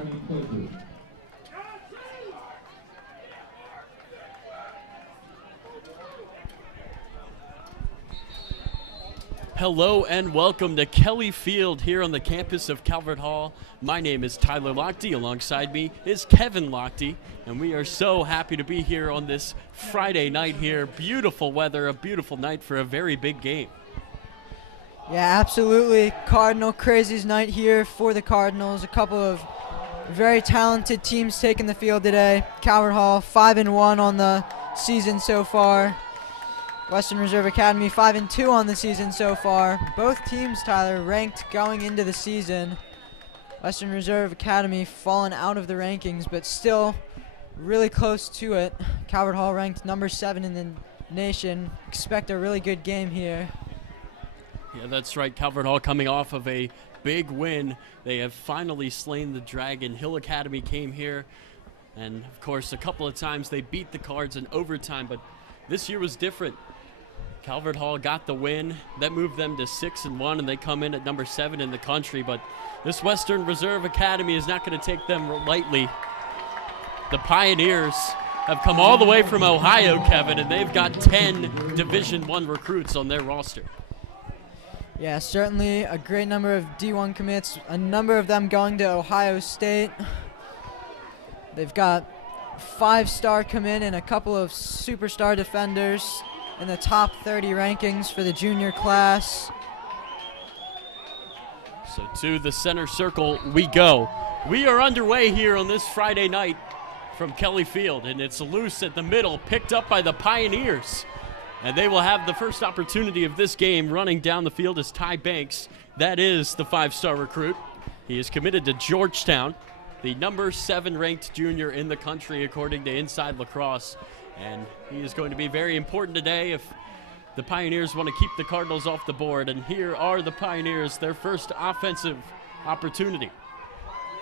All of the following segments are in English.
Starting closer. Hello and welcome to Kelly Field here on the campus of Calvert Hall. My name is Tyler Lochte. Alongside me is Kevin Lochte, and we are so happy to be here on this Friday night here. Beautiful weather, a beautiful night for a very big game. Yeah, absolutely. Cardinal Crazies night here for the Cardinals. A couple of very talented teams taking the field today. Calvert Hall 5-1 on the season so far. Western Reserve Academy 5-2 on the season so far. Both teams, Tyler, ranked going into the season. Western Reserve Academy fallen out of the rankings, but still really close to it. Calvert Hall ranked number 7 in the nation. Expect a really good game here. Yeah, that's right. Calvert Hall coming off of a big win. They have finally slain the dragon. Hill Academy came here, and of course a couple of times they beat the Cards in overtime, but this year was different. Calvert Hall got the win. That moved them to 6-1, and they come in at number 7 in the country. But this Western Reserve Academy is not going to take them lightly. The Pioneers have come all the way from Ohio, Kevin, and they've got 10 Division I recruits on their roster. Yeah, certainly a great number of D1 commits, a number of them going to Ohio State. They've got 5-star commit and a couple of superstar defenders in the top 30 rankings for the junior class. So to the center circle we go. We are underway here on this Friday night from Kelly Field, and it's loose at the middle, picked up by the Pioneers. And they will have the first opportunity of this game. Running down the field is Ty Banks. That is the 5-star recruit. He is committed to Georgetown, the number 7 ranked junior in the country according to Inside Lacrosse. And he is going to be very important today if the Pioneers want to keep the Cardinals off the board. And here are the Pioneers, their first offensive opportunity.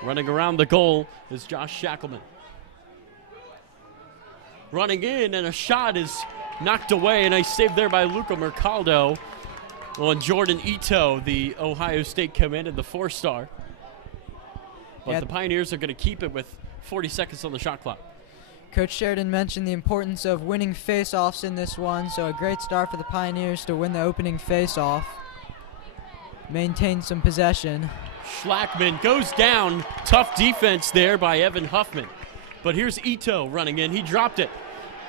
Running around the goal is Josh Shackleman. Running in, and a shot is knocked away, and a save there by Luca Mercaldo on Jordan Ito, the Ohio State commit and the 4-star. But the Pioneers are going to keep it with 40 seconds on the shot clock. Coach Sheridan mentioned the importance of winning face-offs in this one, so a great start for the Pioneers to win the opening face-off. Maintain some possession. Schlackman goes down. Tough defense there by Evan Huffman. But here's Ito running in. He dropped it.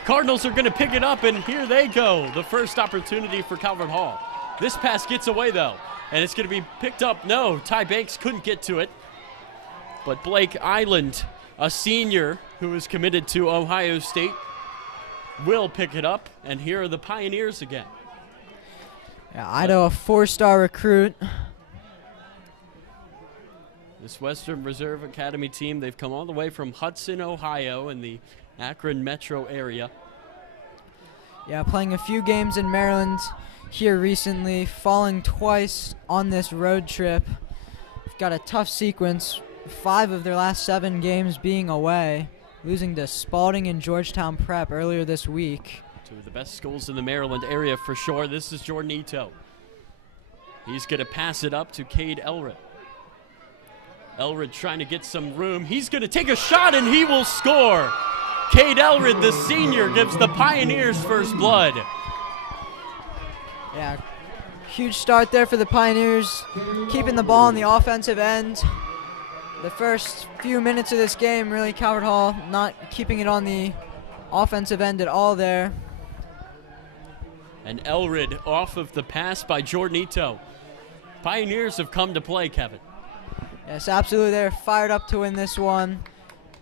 Cardinals are going to pick it up, and here they go. The first opportunity for Calvert Hall. This pass gets away, though, and it's going to be picked up. No, Ty Banks couldn't get to it. But Blake Island, a senior who is committed to Ohio State, will pick it up, and here are the Pioneers again. Yeah, Ito, a 4-star recruit. This Western Reserve Academy team, they've come all the way from Hudson, Ohio, in the Akron metro area. Yeah, playing a few games in Maryland here recently, falling twice on this road trip. They've got a tough sequence, 5 of their last 7 games being away, losing to Spalding and Georgetown Prep earlier this week. 2 of the best schools in the Maryland area for sure. This is Jordan Ito. He's going to pass it up to Cade Elred. Elred trying to get some room. He's going to take a shot, and he will score. Cade Elred, the senior, gives the Pioneers first blood. Yeah, huge start there for the Pioneers, keeping the ball on the offensive end. The first few minutes of this game, really, Calvert Hall not keeping it on the offensive end at all there. And Elred off of the pass by Jordan Ito. Pioneers have come to play, Kevin. Yes, absolutely. They're fired up to win this one.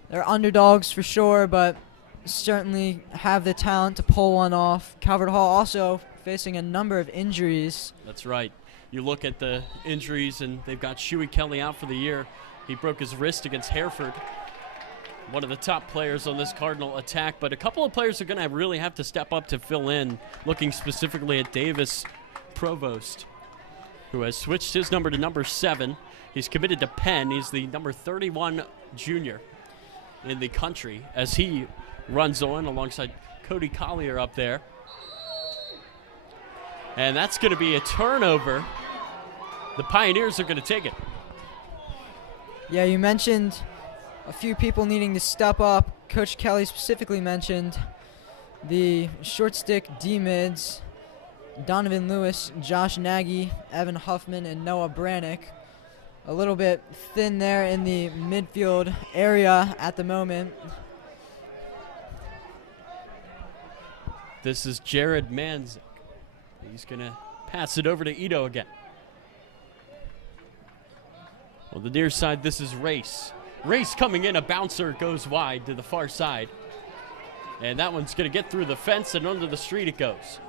They're underdogs for sure, but certainly have the talent to pull one off. Calvert Hall also facing a number of injuries. That's right. You look at the injuries, and they've got Shuey Kelly out for the year. He broke his wrist against Hereford, one of the top players on this Cardinal attack. But a couple of players are going to really have to step up to fill in, looking specifically at Davis Provost, who has switched his number to number 7. He's committed to Penn. He's the number 31 junior in the country as he runs on alongside Cody Collier up there. And that's going to be a turnover. The Pioneers are going to take it. Yeah, you mentioned a few people needing to step up. Coach Kelly specifically mentioned the short stick D-mids, Donovan Lewis, Josh Nagy, Evan Huffman, and Noah Brannick. A little bit thin there in the midfield area at the moment. This is Jared Manzik. He's going to pass it over to Ito again. On the near side, this is Race. Race coming in, a bouncer goes wide to the far side. And that one's going to get through the fence and under the street it goes.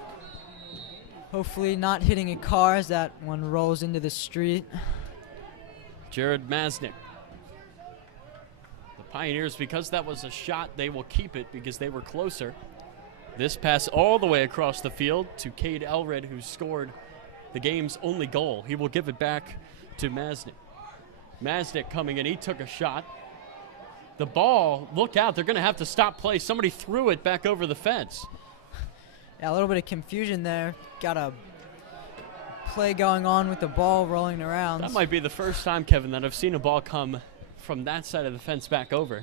Hopefully not hitting a car as that one rolls into the street. Jared Masnick. The Pioneers, because that was a shot, they will keep it because they were closer. This pass all the way across the field to Cade Elred, who scored the game's only goal. He will give it back to Masnick. Masnick coming in, he took a shot. The ball, look out, they're going to have to stop play. Somebody threw it back over the fence. Yeah, a little bit of confusion there. Got a play going on with the ball rolling around. That might be the first time, Kevin, that I've seen a ball come from that side of the fence back over.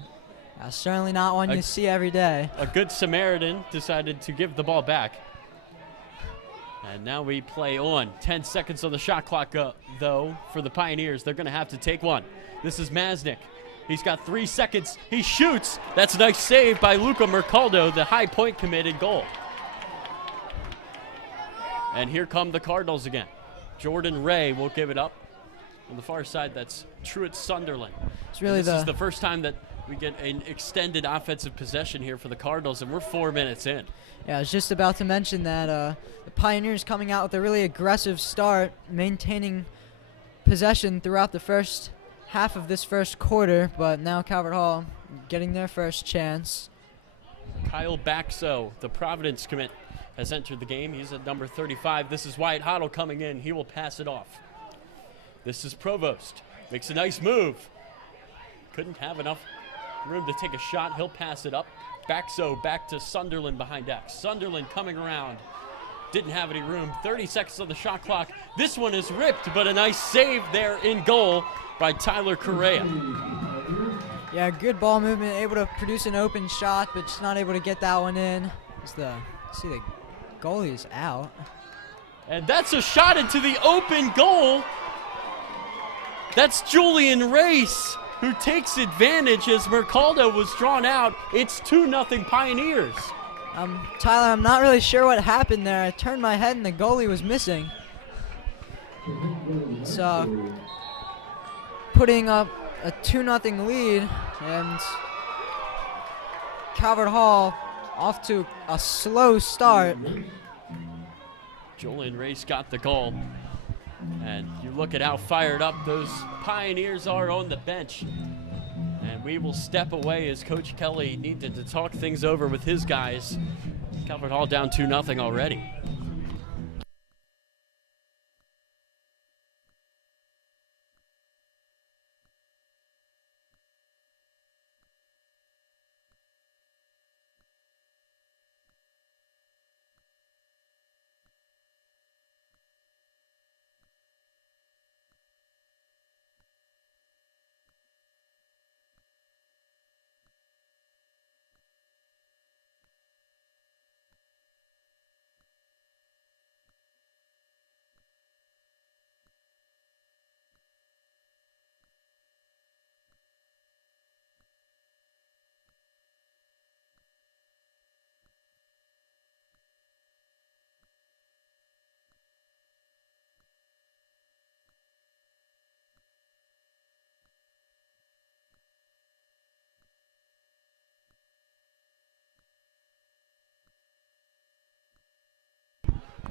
Certainly not one you see every day. A good Samaritan decided to give the ball back. And now we play on. 10 seconds on the shot clock, though, for the Pioneers. They're going to have to take one. This is Masnick. He's got 3 seconds. He shoots. That's a nice save by Luca Mercaldo, the high point committed goal. And here come the Cardinals again. Jordan Ray will give it up. On the far side, that's Truett Sunderland. It's really this is the first time that we get an extended offensive possession here for the Cardinals, and we're 4 minutes in. Yeah, I was just about to mention that the Pioneers coming out with a really aggressive start, maintaining possession throughout the first half of this first quarter, but now Calvert Hall getting their first chance. Kyle Baxo, the Providence commit, has entered the game. He's at number 35. This is Wyatt Hoddle coming in. He will pass it off. This is Provost. Makes a nice move. Couldn't have enough room to take a shot. He'll pass it up. Baxo back to Sunderland behind X. Sunderland coming around. Didn't have any room. 30 seconds on the shot clock. This one is ripped, but a nice save there in goal by Tyler Correa. Yeah, good ball movement, able to produce an open shot, but just not able to get that one in. See the goalie is out. And that's a shot into the open goal. That's Julian Race, who takes advantage as Mercaldo was drawn out. It's 2-0 Pioneers. Tyler, I'm not really sure what happened there. I turned my head and the goalie was missing. So, putting up a 2-0 lead, and Calvert Hall off to a slow start. Julian Race got the goal. And you look at how fired up those Pioneers are on the bench. And we will step away as Coach Kelly needed to talk things over with his guys. Calvert Hall down 2-0 already.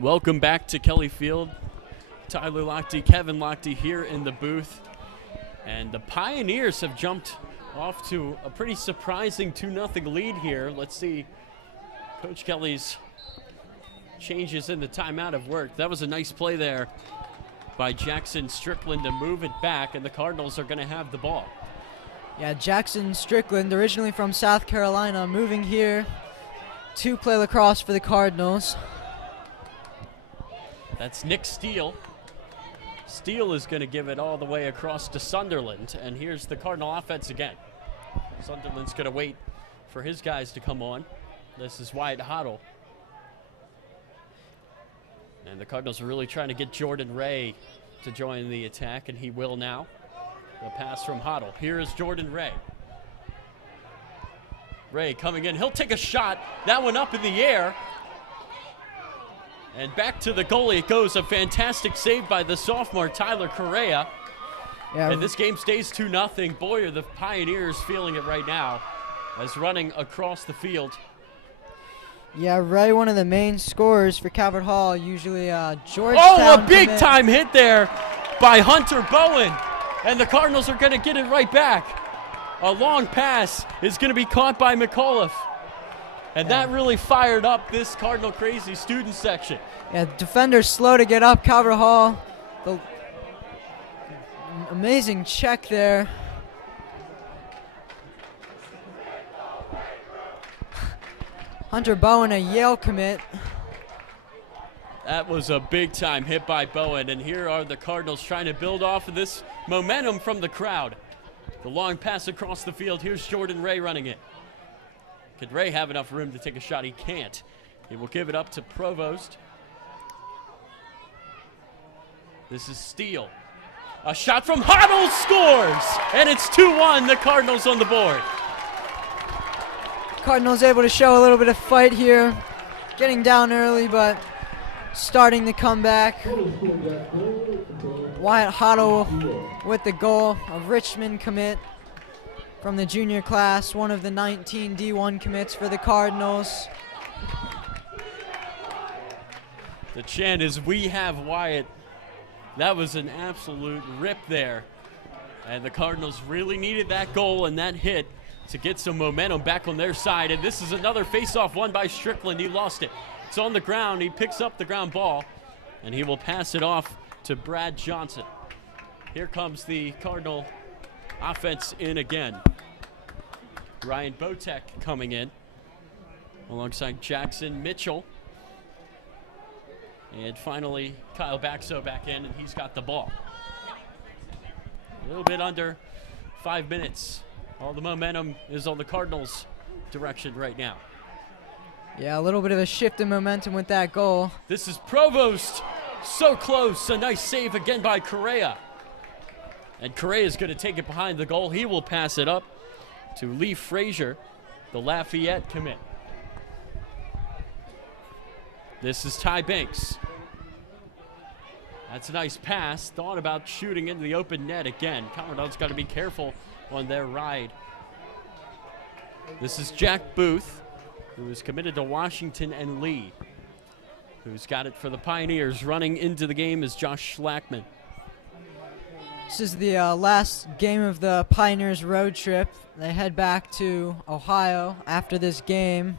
Welcome back to Kelly Field. Tyler Lochte, Kevin Lochte here in the booth. And the Pioneers have jumped off to a pretty surprising 2-0 lead here. Let's see Coach Kelly's changes in the timeout have worked. That was a nice play there by Jackson Strickland to move it back, and the Cardinals are going to have the ball. Yeah, Jackson Strickland, originally from South Carolina, moving here to play lacrosse for the Cardinals. That's Nick Steele. Steele is going to give it all the way across to Sunderland, and here's the Cardinal offense again. Sunderland's going to wait for his guys to come on. This is Wyatt Hoddle. And the Cardinals are really trying to get Jordan Ray to join the attack, and he will now. The pass from Hoddle. Here is Jordan Ray. Ray coming in. He'll take a shot. That one up in the air. And back to the goalie it goes. A fantastic save by the sophomore, Tyler Correa. Yeah. And this game stays 2-0. Boy, are the Pioneers feeling it right now as running across the field. Yeah, Ray, one of the main scorers for Calvert Hall, usually Georgetown. Oh, a big-time hit there by Hunter Bowen. And the Cardinals are going to get it right back. A long pass is going to be caught by McAuliffe. And that really fired up this Cardinal Crazy student section. Yeah, defenders slow to get up. Calvert Hall, the amazing check there. Hunter Bowen, a Yale commit. That was a big-time hit by Bowen, and here are the Cardinals trying to build off of this momentum from the crowd. The long pass across the field. Here's Jordan Ray running it. Could Ray have enough room to take a shot? He can't. He will give it up to Provost. This is Steele. A shot from Hoddle scores! And it's 2-1, the Cardinals on the board. Cardinals able to show a little bit of fight here. Getting down early, but starting to come back. Wyatt Hoddle with the goal. A Richmond commit from the junior class. One of the 19 D1 commits for the Cardinals. The chant is, "We have Wyatt." That was an absolute rip there. And the Cardinals really needed that goal and that hit to get some momentum back on their side. And this is another face-off won by Strickland. He lost it. It's on the ground. He picks up the ground ball, and he will pass it off to Brad Johnson. Here comes the Cardinal offense in again. Ryan Botek coming in alongside Jackson Mitchell. And finally, Kyle Baxo back in, and he's got the ball. A little bit under 5 minutes. All the momentum is on the Cardinals' direction right now. Yeah, a little bit of a shift in momentum with that goal. This is Provost. So close. A nice save again by Correa. And Correa is going to take it behind the goal. He will pass it up to Lee Frazier, the Lafayette commit. This is Ty Banks. That's a nice pass. Thought about shooting into the open net again. Commodor's got to be careful on their ride. This is Jack Booth, who is committed to Washington and Lee. Who's got it for the Pioneers. Running into the game is Josh Schlackman. This is the last game of the Pioneers road trip. They head back to Ohio after this game.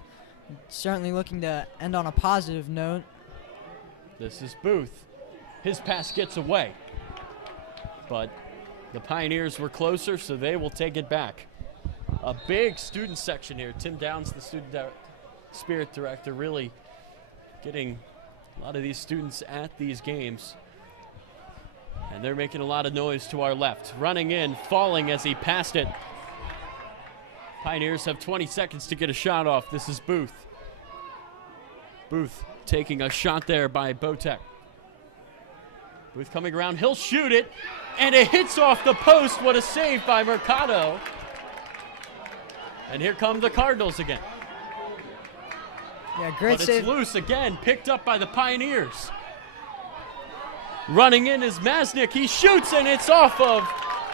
Certainly looking to end on a positive note. This is Booth. His pass gets away. But the Pioneers were closer, so they will take it back. A big student section here. Tim Downs, the student spirit director, really getting a lot of these students at these games. And they're making a lot of noise to our left. Running in, falling as he passed it. Pioneers have 20 seconds to get a shot off. This is Booth. Booth taking a shot there by Botek. Booth coming around, he'll shoot it, and it hits off the post. What a save by Mercado. And here come the Cardinals again. Yeah, great but save. It's loose again, picked up by the Pioneers. Running in is Masnick. He shoots, and it's off of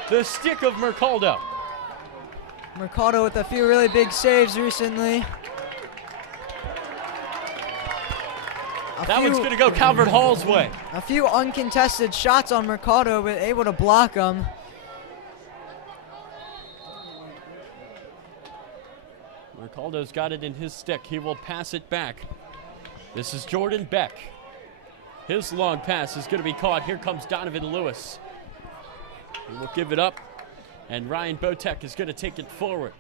the stick of Mercado. Mercado with a few really big saves recently. That one's going to go Calvert Hall's way. A few uncontested shots on Mercado, but able to block them. Mercado's got it in his stick. He will pass it back. This is Jordan Beck. His long pass is going to be caught. Here comes Donovan Lewis. He will give it up, and Ryan Botek is going to take it forward.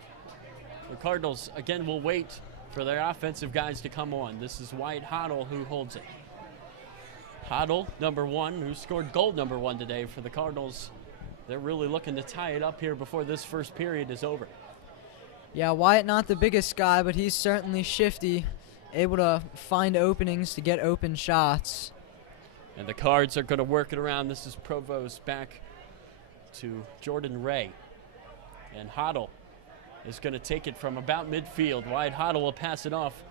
The Cardinals, again, will wait for their offensive guys to come on. This is Wyatt Hoddle who holds it. Hoddle, number one, who scored goal number one today for the Cardinals. They're really looking to tie it up here before this first period is over. Yeah, Wyatt not the biggest guy, but he's certainly shifty, able to find openings to get open shots. And the Cards are going to work it around. This is Provost back to Jordan Ray. And Hoddle is going to take it from about midfield. Wyatt Hoddle will pass it off.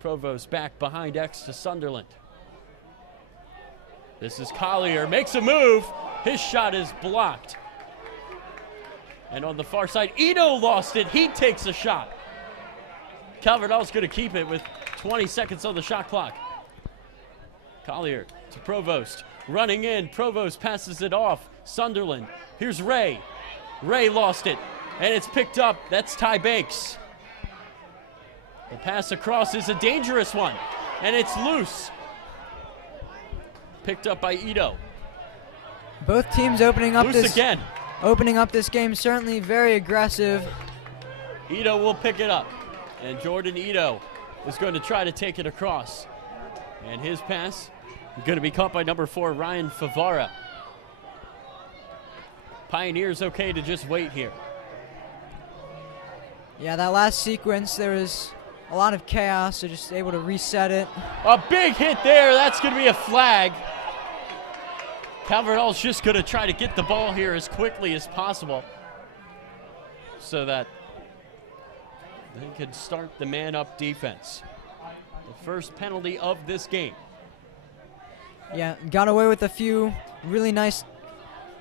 Provost back behind X to Sunderland. This is Collier, makes a move. His shot is blocked. And on the far side, Ito lost it. He takes a shot. Calvert Hall's going to keep it with 20 seconds on the shot clock. Collier to Provost. Running in. Provost passes it off. Sunderland. Here's Ray. Ray lost it. And it's picked up. That's Ty Banks. The pass across is a dangerous one. And it's loose. Picked up by Ito. Both teams opening up Loose again. Opening up this game, certainly very aggressive. Ito will pick it up. And Jordan Ito is going to try to take it across. And his pass is going to be caught by number 4, Ryan Favara. Pioneers okay to just wait here. Yeah, that last sequence, there was a lot of chaos, so just able to reset it. A big hit there. That's going to be a flag. Calvert Hall's just going to try to get the ball here as quickly as possible so that they can start the man-up defense. The first penalty of this game. Yeah, got away with a few really nice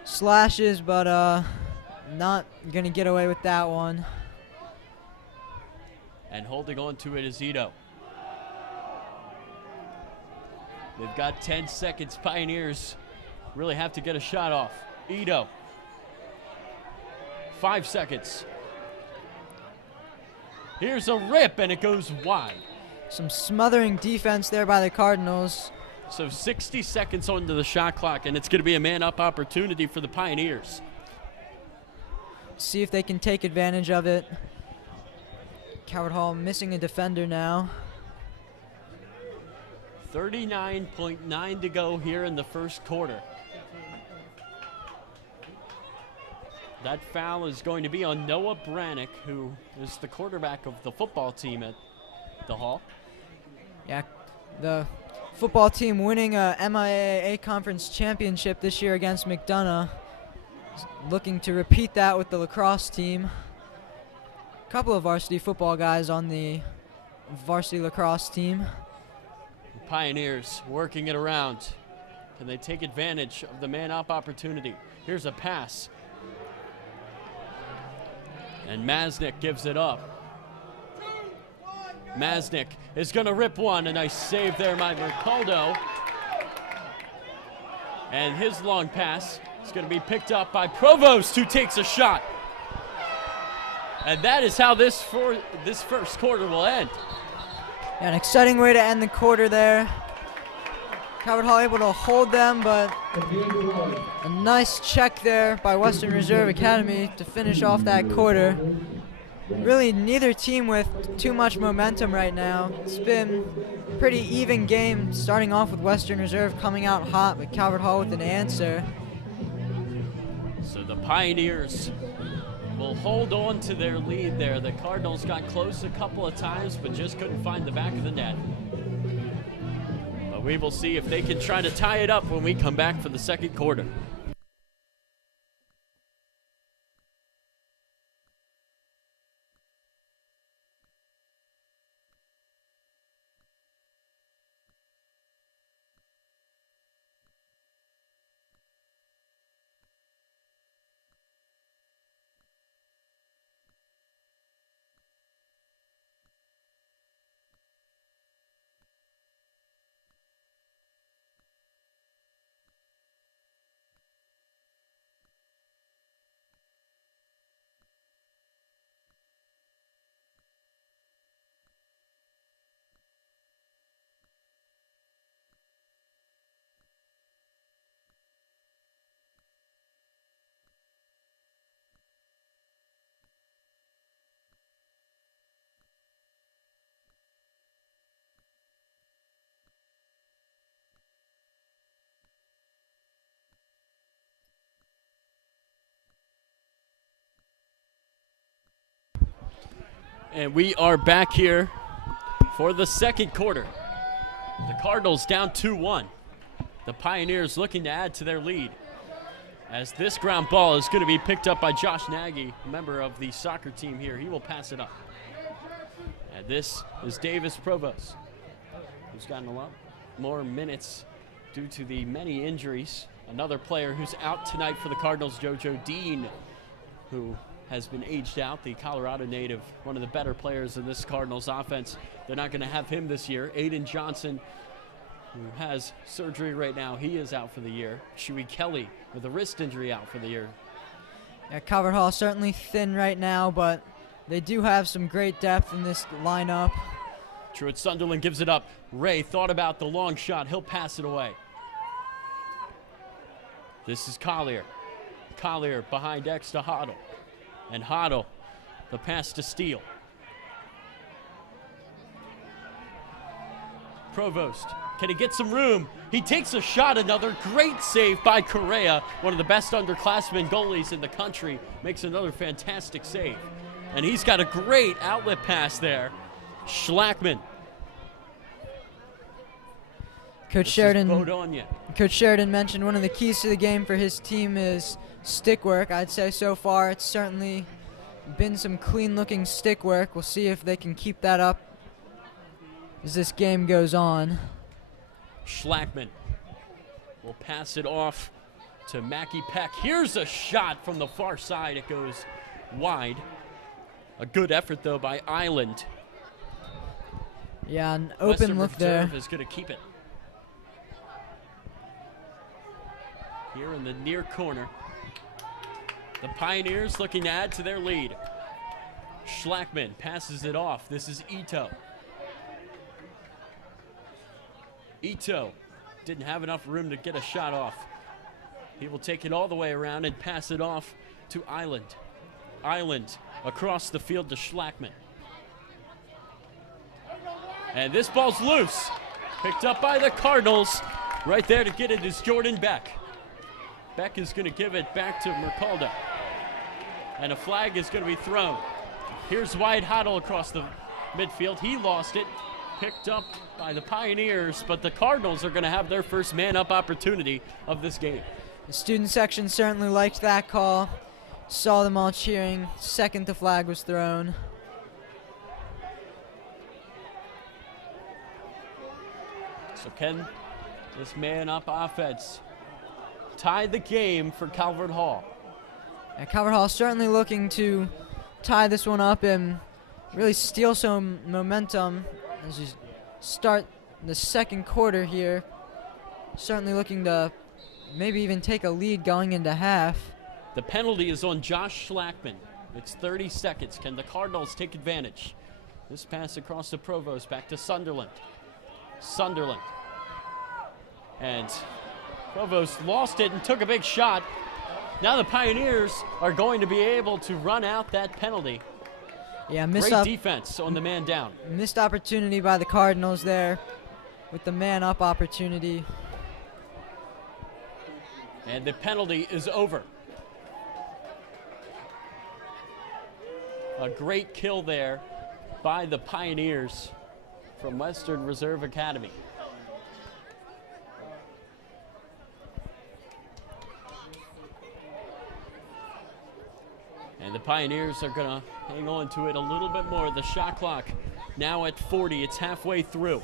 slashes, but not going to get away with that one. And holding on to it is Ito. They've got 10 seconds. Pioneers really have to get a shot off. Ito. 5 seconds. Here's a rip, and it goes wide. Some smothering defense there by the Cardinals. So 60 seconds onto the shot clock, and it's going to be a man-up opportunity for the Pioneers. See if they can take advantage of it. Calvert Hall missing a defender now. 39.9 to go here in the first quarter. That foul is going to be on Noah Brannick, who is the quarterback of the football team at the Hall. Yeah, the football team winning a MIAA conference championship this year against McDonough. Looking to repeat that with the lacrosse team. A couple of varsity football guys on the varsity lacrosse team. The Pioneers working it around. Can they take advantage of the man-up opportunity? Here's a pass. And Masnick gives it up. Masnick is going to rip one. A nice save there by Mercaldo. And his long pass is going to be picked up by Provost, who takes a shot. And that is how this first quarter will end. Yeah, an exciting way to end the quarter there. Calvert Hall able to hold them, but a nice check there by Western Reserve Academy to finish off that quarter. Really neither team with too much momentum right now. It's been a pretty even game, starting off with Western Reserve coming out hot, but Calvert Hall with an answer. So the Pioneers will hold on to their lead there. The Cardinals got close a couple of times, but just couldn't find the back of the net. But we will see if they can try to tie it up when we come back for the second quarter. And we are back here for the second quarter. The Cardinals down 2-1. The Pioneers looking to add to their lead. As this ground ball is going to be picked up by Josh Nagy, a member of the soccer team here. He will pass it up. And this is Davis Provost, who's gotten a lot more minutes due to the many injuries. Another player who's out tonight for the Cardinals, JoJo Dean, who has been aged out, the Colorado native, one of the better players in this Cardinals offense. They're not going to have him this year. Aiden Johnson, who has surgery right now, he is out for the year. Shuey Kelly with a wrist injury out for the year. Yeah, Calvert Hall certainly thin right now, but they do have some great depth in this lineup. Truett Sunderland gives it up. Ray thought about the long shot. He'll pass it away. This is Collier. Collier behind X to Hoddle. And Hoddle, the pass to Steele. Provost, can he get some room? He takes a shot, another great save by Correa, one of the best underclassmen goalies in the country, makes another fantastic save. And he's got a great outlet pass there. Schlackman. Coach Sheridan mentioned one of the keys to the game for his team is stick work. I'd say so far it's certainly been some clean-looking stick work. We'll see if they can keep that up as this game goes on. Schlackman will pass it off to Mackie Peck. Here's a shot from the far side. It goes wide. A good effort, though, by Island. Yeah, an open look there. Western Reserve is going to keep it. Here in the near corner, the Pioneers looking to add to their lead. Schlackman passes it off. This is Ito. Ito didn't have enough room to get a shot off. He will take it all the way around and pass it off to Island. Island across the field to Schlackman. And this ball's loose. Picked up by the Cardinals. Right there to get it is Jordan Beck. Beck is going to give it back to Mercaldo. And a flag is going to be thrown. Here's Wyatt Hoddle across the midfield. He lost it. Picked up by the Pioneers, but the Cardinals are going to have their first man-up opportunity of this game. The student section certainly liked that call. Saw them all cheering. Second the flag was thrown. So can this man-up offense tie the game for Calvert Hall? And Calvert Hall certainly looking to tie this one up and really steal some momentum as you start the second quarter here. Certainly looking to maybe even take a lead going into half. The penalty is on Josh Schlackman. It's 30 seconds. Can the Cardinals take advantage? This pass across to Provost, back to Sunderland. Sunderland. And Provost lost it and took a big shot. Now the Pioneers are going to be able to run out that penalty. Yeah, great defense on the man down. Missed opportunity by the Cardinals there with the man-up opportunity. And the penalty is over. A great kill there by the Pioneers from Western Reserve Academy. And the Pioneers are going to hang on to it a little bit more. The shot clock now at 40. It's halfway through.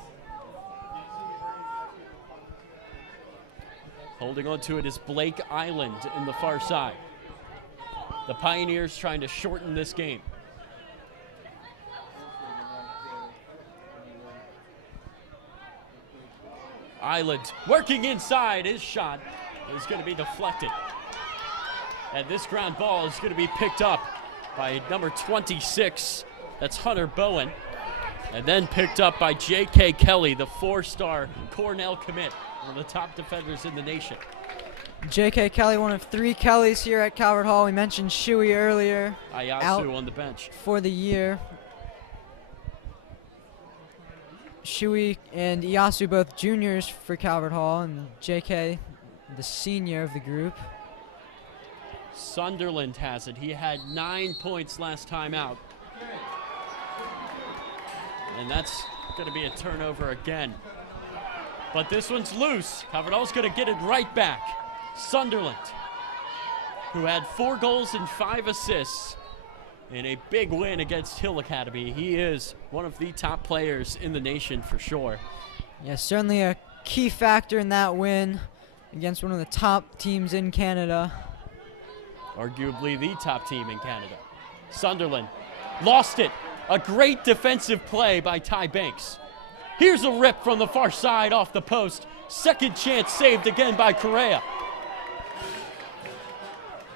Holding on to it is Blake Island in the far side. The Pioneers trying to shorten this game. Island working inside. His shot is going to be deflected. And this ground ball is going to be picked up by number 26. That's Hunter Bowen. And then picked up by J.K. Kelly, the four-star Cornell commit, one of the top defenders in the nation. J.K. Kelly, one of three Kellys here at Calvert Hall. We mentioned Shuey earlier. Ayasu on the bench. For the year. Shuey and Iyasu both juniors for Calvert Hall, and J.K. the senior of the group. Sunderland has it. He had 9 points last time out. And that's going to be a turnover again. But this one's loose. Calvert Hall's going to get it right back. Sunderland, who had 4 goals and 5 assists in a big win against Hill Academy. He is one of the top players in the nation for sure. Yeah, certainly a key factor in that win against one of the top teams in Canada. Arguably the top team in Canada. Sunderland lost it. A great defensive play by Ty Banks. Here's a rip from the far side off the post. Second chance saved again by Correa.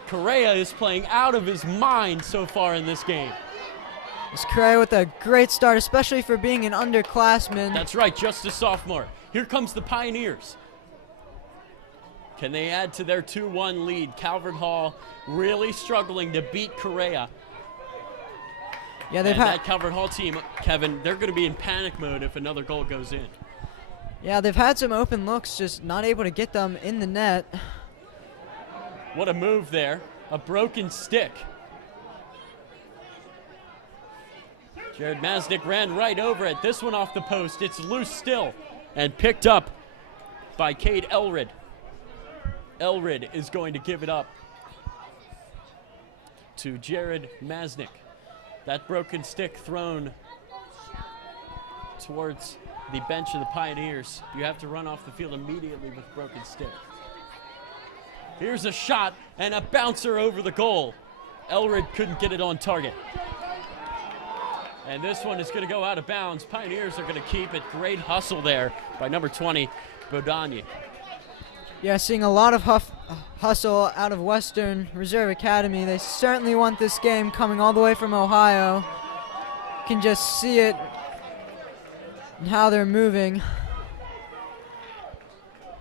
Correa is playing out of his mind so far in this game. It's Correa with a great start, especially for being an underclassman. That's right, just a sophomore. Here comes the Pioneers. Can they add to their 2-1 lead? Calvert Hall really struggling to beat Correa. Yeah, that Calvert Hall team, Kevin, they're going to be in panic mode if another goal goes in. Yeah, they've had some open looks, just not able to get them in the net. What a move there. A broken stick. Jared Masnick ran right over it. This one off the post. It's loose still and picked up by Cade Elrid. Elrid is going to give it up to Jared Masnick. That broken stick thrown towards the bench of the Pioneers. You have to run off the field immediately with broken stick. Here's a shot and a bouncer over the goal. Elrid couldn't get it on target. And this one is going to go out of bounds. Pioneers are going to keep it. Great hustle there by number 20, Bodani. Yeah, seeing a lot of hustle out of Western Reserve Academy. They certainly want this game, coming all the way from Ohio. You can just see it in how they're moving.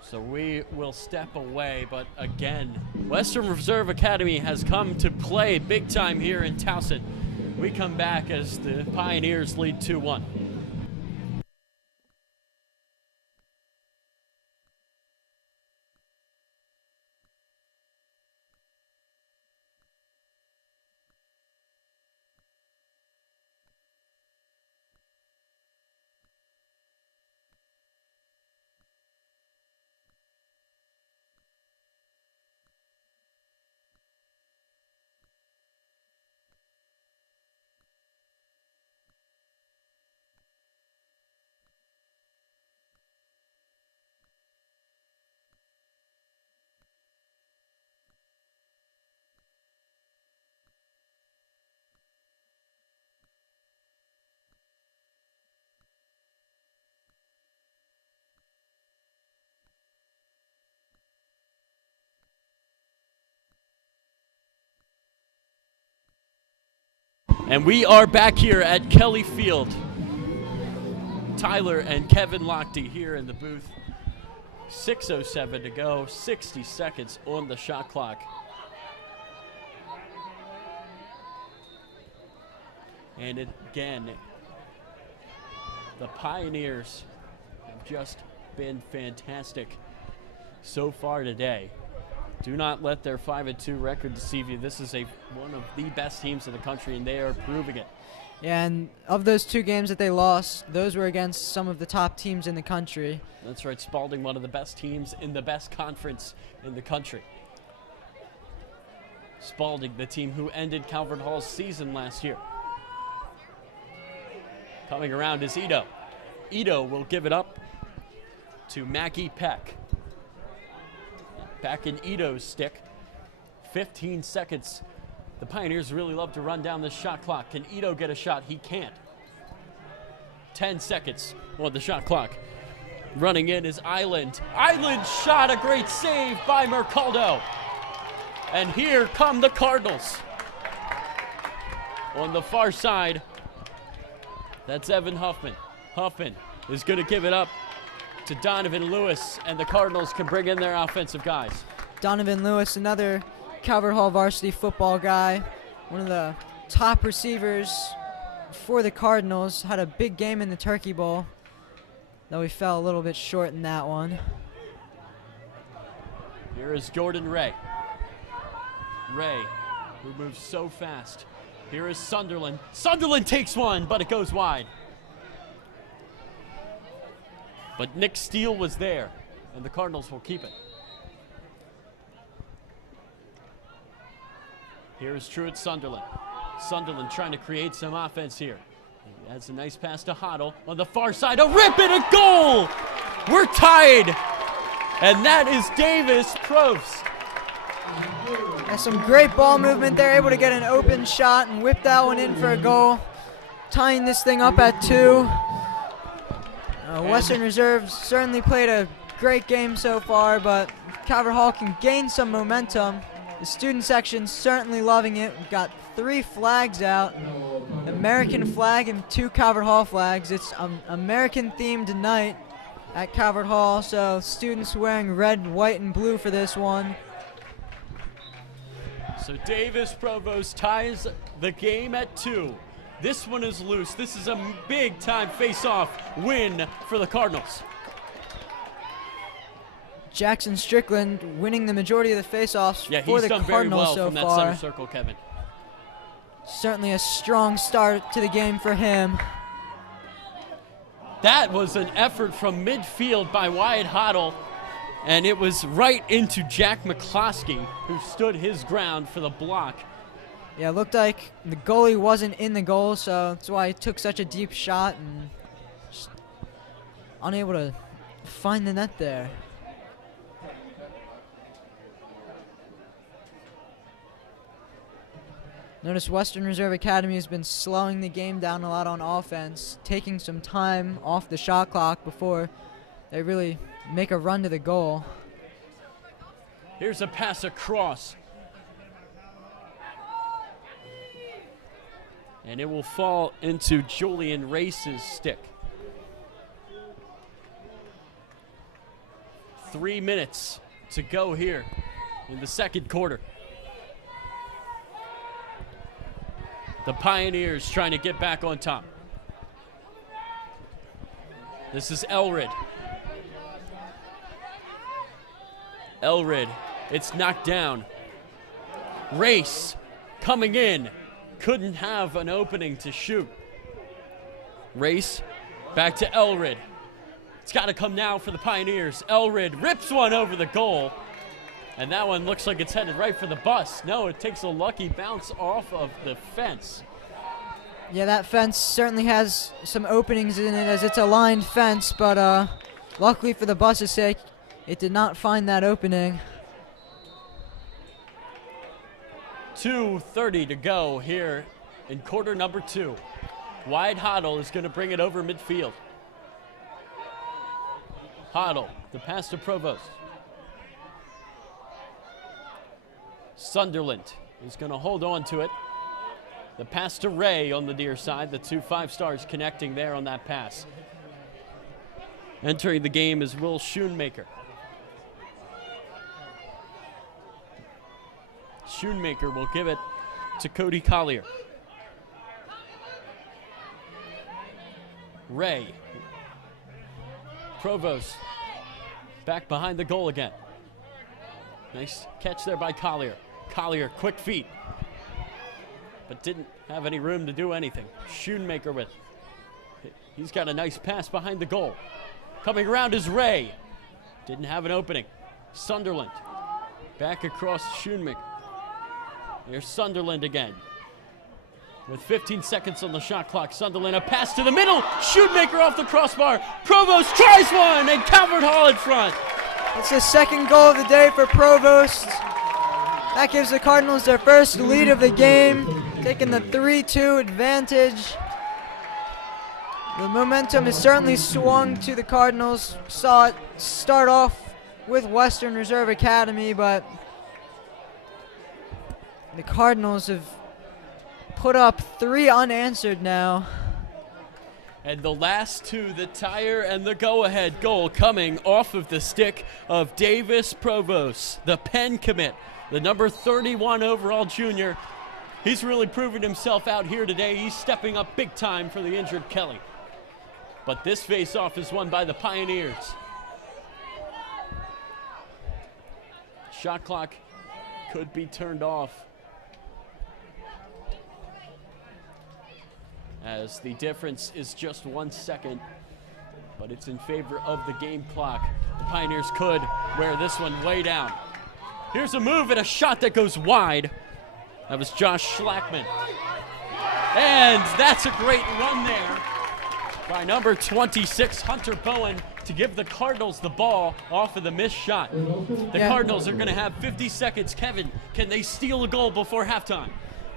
So we will step away, but again, Western Reserve Academy has come to play big time here in Towson. We come back as the Pioneers lead 2-1. And we are back here at Kelly Field. Tyler and Kevin Lochte here in the booth. 6:07 to go, 60 seconds on the shot clock. And again, the Pioneers have just been fantastic so far today. Do not let their 5-2 record deceive you. This is one of the best teams in the country, and they are proving it. Yeah, and of those 2 games that they lost, those were against some of the top teams in the country. That's right, Spalding, one of the best teams in the best conference in the country. Spalding, the team who ended Calvert Hall's season last year. Coming around is Ito. Ito will give it up to Mackie Peck. Back in Ito's stick. 15 seconds. The Pioneers really love to run down this shot clock. Can Ito get a shot? He can't. 10 seconds on the shot clock. Running in is Island. Island shot, a great save by Mercaldo. And here come the Cardinals. On the far side, that's Evan Huffman. Huffman is going to give it up to Donovan Lewis, and the Cardinals can bring in their offensive guys. Donovan Lewis, another Calvert Hall varsity football guy, one of the top receivers for the Cardinals, had a big game in the Turkey Bowl, though we fell a little bit short in that one. Here is Jordan Ray. Ray, who moves so fast. Here is Sunderland. Sunderland takes one, but it goes wide. But Nick Steele was there, and the Cardinals will keep it. Here's Truett Sunderland. Sunderland trying to create some offense here. He has a nice pass to Hoddle on the far side. A rip and a goal! We're tied! And that is Davis Provost. And some great ball movement there, able to get an open shot and whip that one in for a goal. Tying this thing up at 2. Western Reserve certainly played a great game so far, but Calvert Hall can gain some momentum. The student section certainly loving it. We've got 3 flags out. American flag and 2 Calvert Hall flags. It's American themed night at Calvert Hall, so students wearing red, white, and blue for this one. So Davis Provost ties the game at 2. This one is loose. This is a big-time face-off win for the Cardinals. Jackson Strickland winning the majority of the face-offs for the Cardinals so far. Yeah, he's done very well from that center circle, Kevin. Certainly a strong start to the game for him. That was an effort from midfield by Wyatt Hoddle, and it was right into Jack McCloskey, who stood his ground for the block. Yeah, it looked like the goalie wasn't in the goal, so that's why he took such a deep shot and just unable to find the net there. Notice Western Reserve Academy has been slowing the game down a lot on offense, taking some time off the shot clock before they really make a run to the goal. Here's a pass across. And it will fall into Julian Race's stick. 3 minutes to go here in the second quarter. The Pioneers trying to get back on top. This is Elred. Elred, it's knocked down. Race coming in. Couldn't have an opening to shoot. Race back to Elred. It's got to come now for the Pioneers. Elred rips one over the goal. And that one looks like it's headed right for the bus. No, it takes a lucky bounce off of the fence. Yeah, that fence certainly has some openings in it as it's a lined fence, but luckily for the bus's sake, it did not find that opening. 2:30 to go here in quarter number 2. Wyatt Hoddle is going to bring it over midfield. Hoddle, the pass to Provost. Sunderland is going to hold on to it. The pass to Ray on the near side. The 2 5-stars connecting there on that pass. Entering the game is Will Schoonmaker. Schoonmaker will give it to Cody Collier. Ray. Provost back behind the goal again. Nice catch there by Collier. Collier, quick feet, but didn't have any room to do anything. Schoonmaker with it. He's got a nice pass behind the goal. Coming around is Ray. Didn't have an opening. Sunderland back across Schoonmaker. There's Sunderland again. With 15 seconds on the shot clock, Sunderland a pass to the middle. Schoonmaker off the crossbar. Provost tries one, and Calvert Hall in front. It's the second goal of the day for Provost. That gives the Cardinals their first lead of the game, taking the 3-2 advantage. The momentum has certainly swung to the Cardinals. Saw it start off with Western Reserve Academy, but the Cardinals have put up 3 unanswered now. And the last 2, the tire and the go-ahead goal, coming off of the stick of Davis Provost, the Penn commit, the number 31 overall junior. He's really proven himself out here today. He's stepping up big time for the injured Kelly. But this face-off is won by the Pioneers. Shot clock could be turned off, as the difference is just 1 second. but it's in favor of the game clock. The Pioneers could wear this one way down. Here's a move and a shot that goes wide. That was Josh Schlackman. And that's a great run there by number 26, Hunter Bowen, to give the Cardinals the ball off of the missed shot. The Cardinals are going to have 50 seconds. Kevin, can they steal a goal before halftime?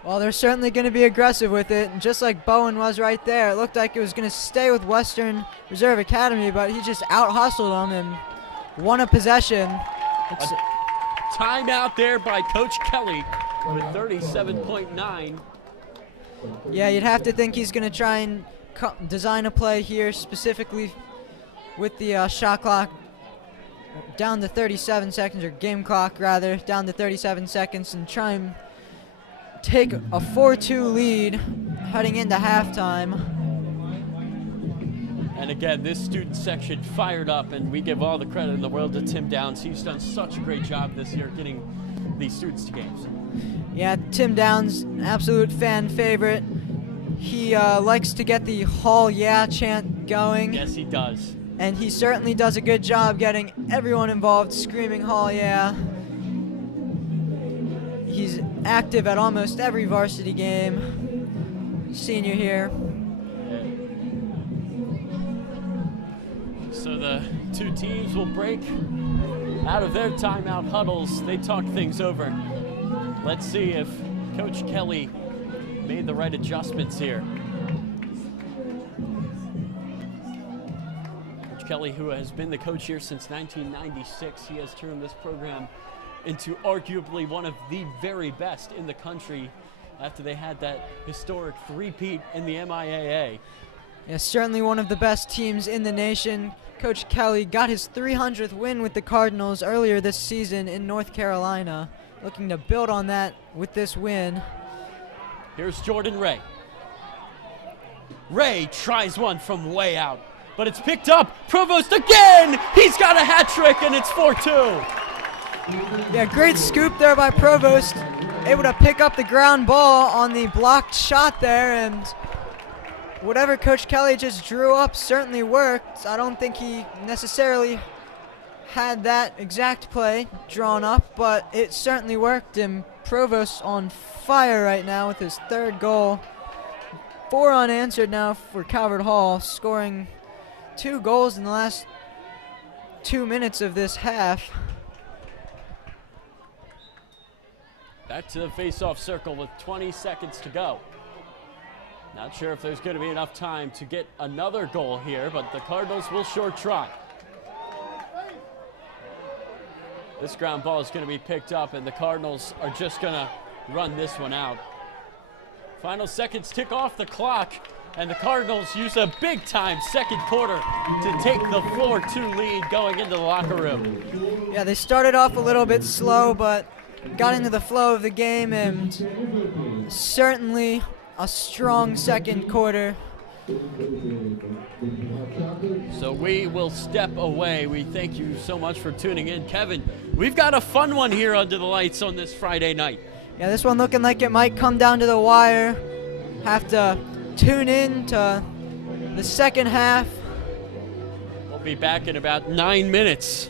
Well, they're certainly going to be aggressive with it, and just like Bowen was right there, it looked like it was going to stay with Western Reserve Academy, but he just out-hustled them and won a possession. A timeout there by Coach Kelly with 37.9. Yeah, you'd have to think he's going to try and design a play here specifically with the shot clock down to 37 seconds, or game clock rather, down to 37 seconds, and try and take a 4-2 lead heading into halftime. And again, this student section fired up, and we give all the credit in the world to Tim Downs. He's done such a great job this year getting these students to games. Yeah, Tim Downs, absolute fan favorite. He likes to get the Hall Yeah chant going. Yes, he does. And he certainly does a good job getting everyone involved screaming Hall Yeah. He's active at almost every varsity game. Senior here. So the two teams will break out of their timeout huddles. They talk things over. Let's see if Coach Kelly made the right adjustments here. Coach Kelly, who has been the coach here since 1996, he has turned this program into arguably one of the very best in the country after they had that historic three-peat in the MIAA. Yeah, certainly one of the best teams in the nation. Coach Kelly got his 300th win with the Cardinals earlier this season in North Carolina, looking to build on that with this win. Here's Jordan Ray. Ray tries one from way out, but it's picked up. Provost again! He's got a hat trick, and it's 4-2. Yeah, great scoop there by Provost. Able to pick up the ground ball on the blocked shot there, and whatever Coach Kelly just drew up certainly worked. I don't think he necessarily had that exact play drawn up, but it certainly worked, and Provost on fire right now with his third goal. 4 unanswered now for Calvert Hall, scoring 2 goals in the last 2 minutes of this half. Back to the face-off circle with 20 seconds to go. Not sure if there's going to be enough time to get another goal here, but the Cardinals will sure try. This ground ball is going to be picked up, and the Cardinals are just going to run this one out. Final seconds tick off the clock, and the Cardinals use a big-time second quarter to take the 4-2 lead going into the locker room. Yeah, they started off a little bit slow, but got into the flow of the game, and certainly a strong second quarter. So we will step away. We thank you so much for tuning in. Kevin, we've got a fun one here under the lights on this Friday night. Yeah, this one looking like it might come down to the wire. Have to tune in to the second half. We'll be back in about 9 minutes.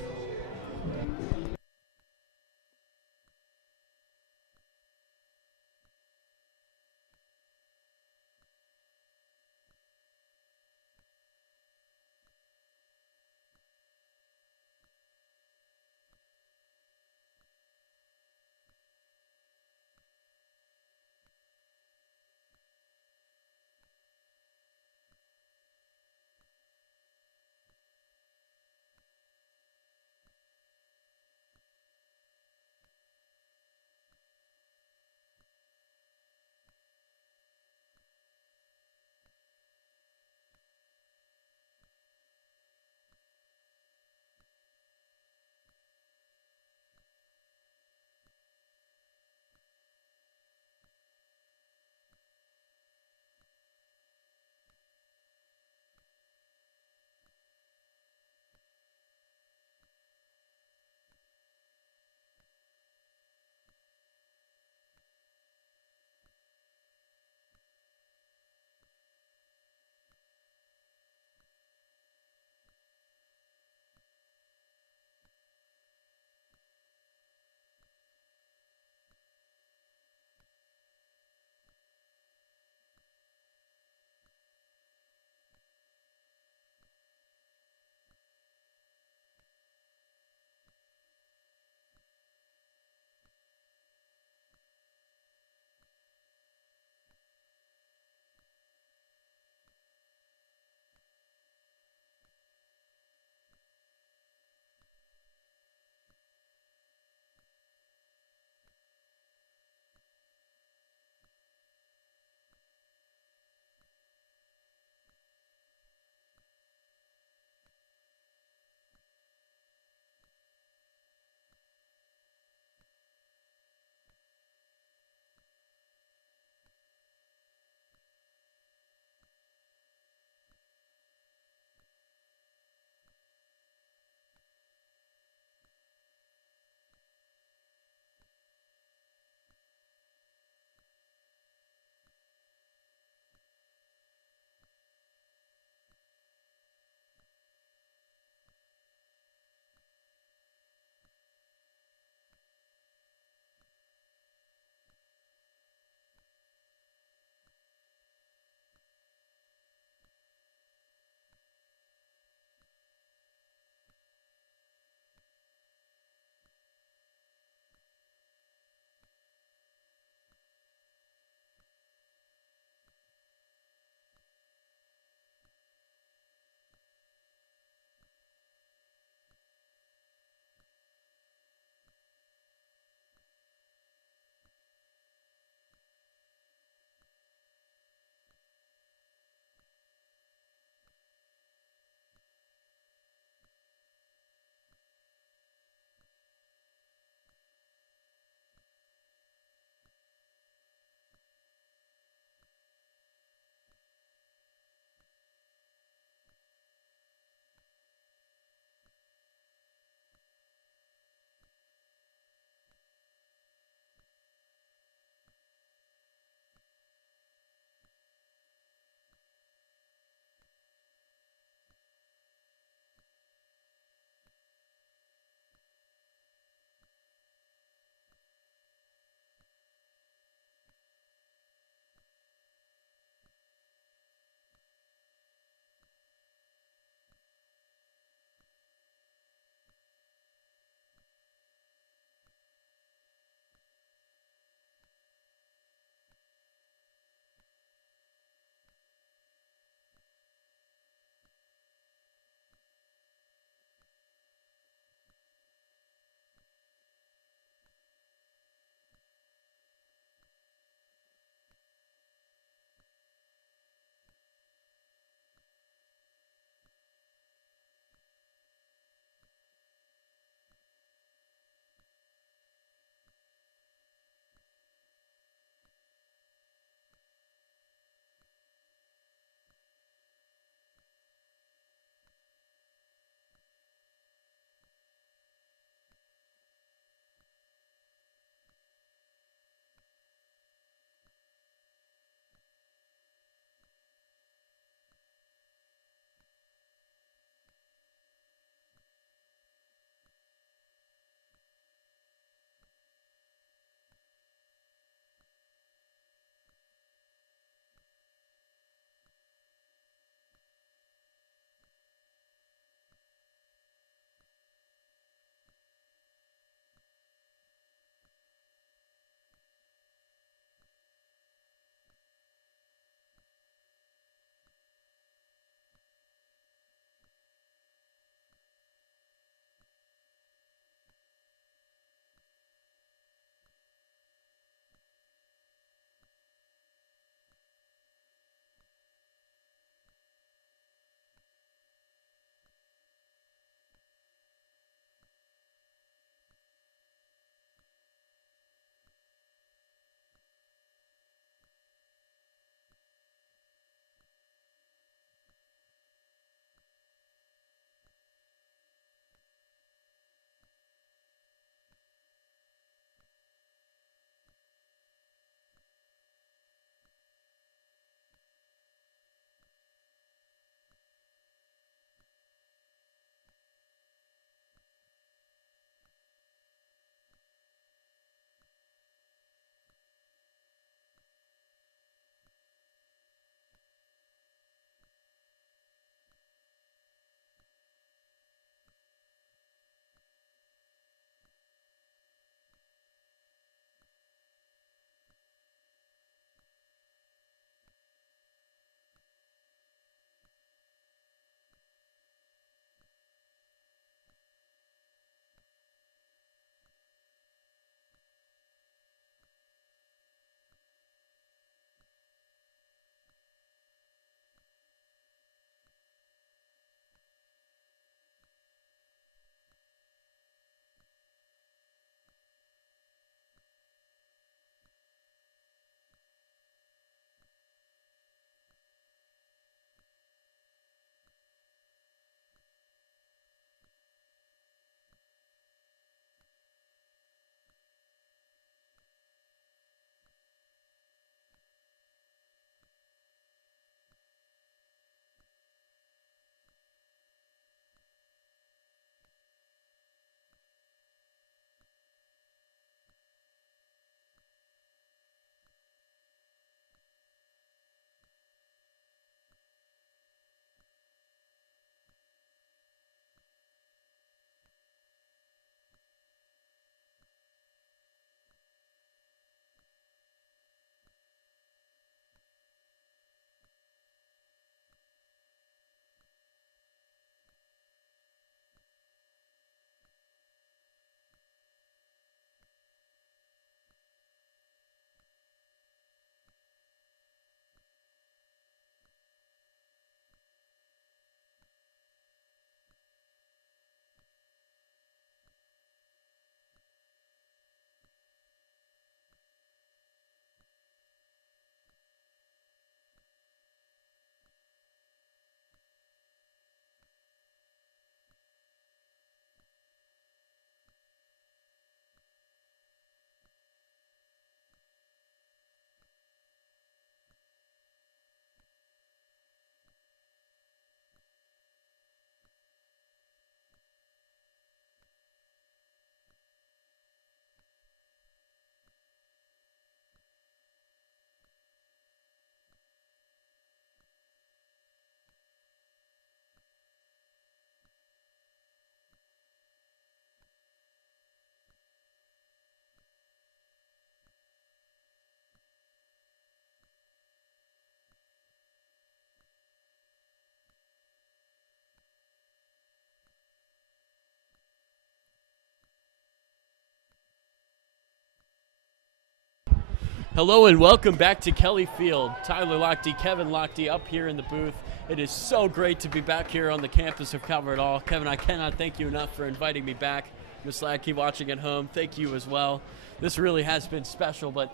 Hello and welcome back to Kelly Field. Tyler Lochte, Kevin Lochte up here in the booth. It is so great to be back here on the campus of Calvert Hall. Kevin, I cannot thank you enough for inviting me back. Ms. Lackey watching at home, thank you as well. This really has been special, but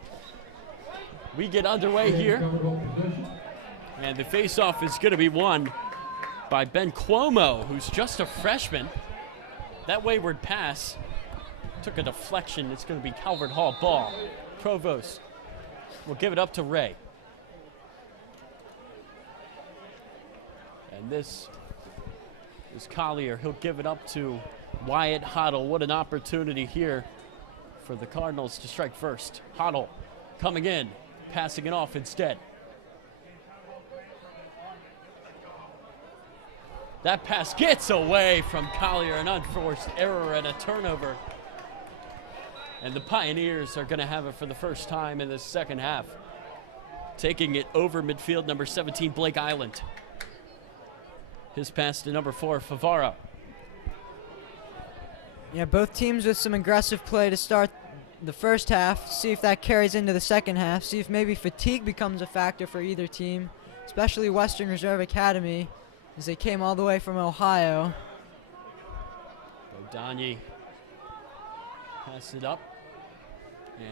we get underway here. And the face-off is going to be won by Ben Cuomo, who's just a freshman. That wayward pass took a deflection. It's going to be Calvert Hall ball. Provost will give it up to Ray. And this is Collier. He'll give it up to Wyatt Hoddle. What an opportunity here for the Cardinals to strike first. Hoddle coming in, passing it off instead. That pass gets away from Collier, an unforced error and a turnover. And the Pioneers are going to have it for the first time in this second half. Taking it over midfield, number 17, Blake Island. His pass to number 4, Favara. Yeah, both teams with some aggressive play to start the first half. See if that carries into the second half. See if maybe fatigue becomes a factor for either team, especially Western Reserve Academy, as they came all the way from Ohio. O'Donnell pass it up.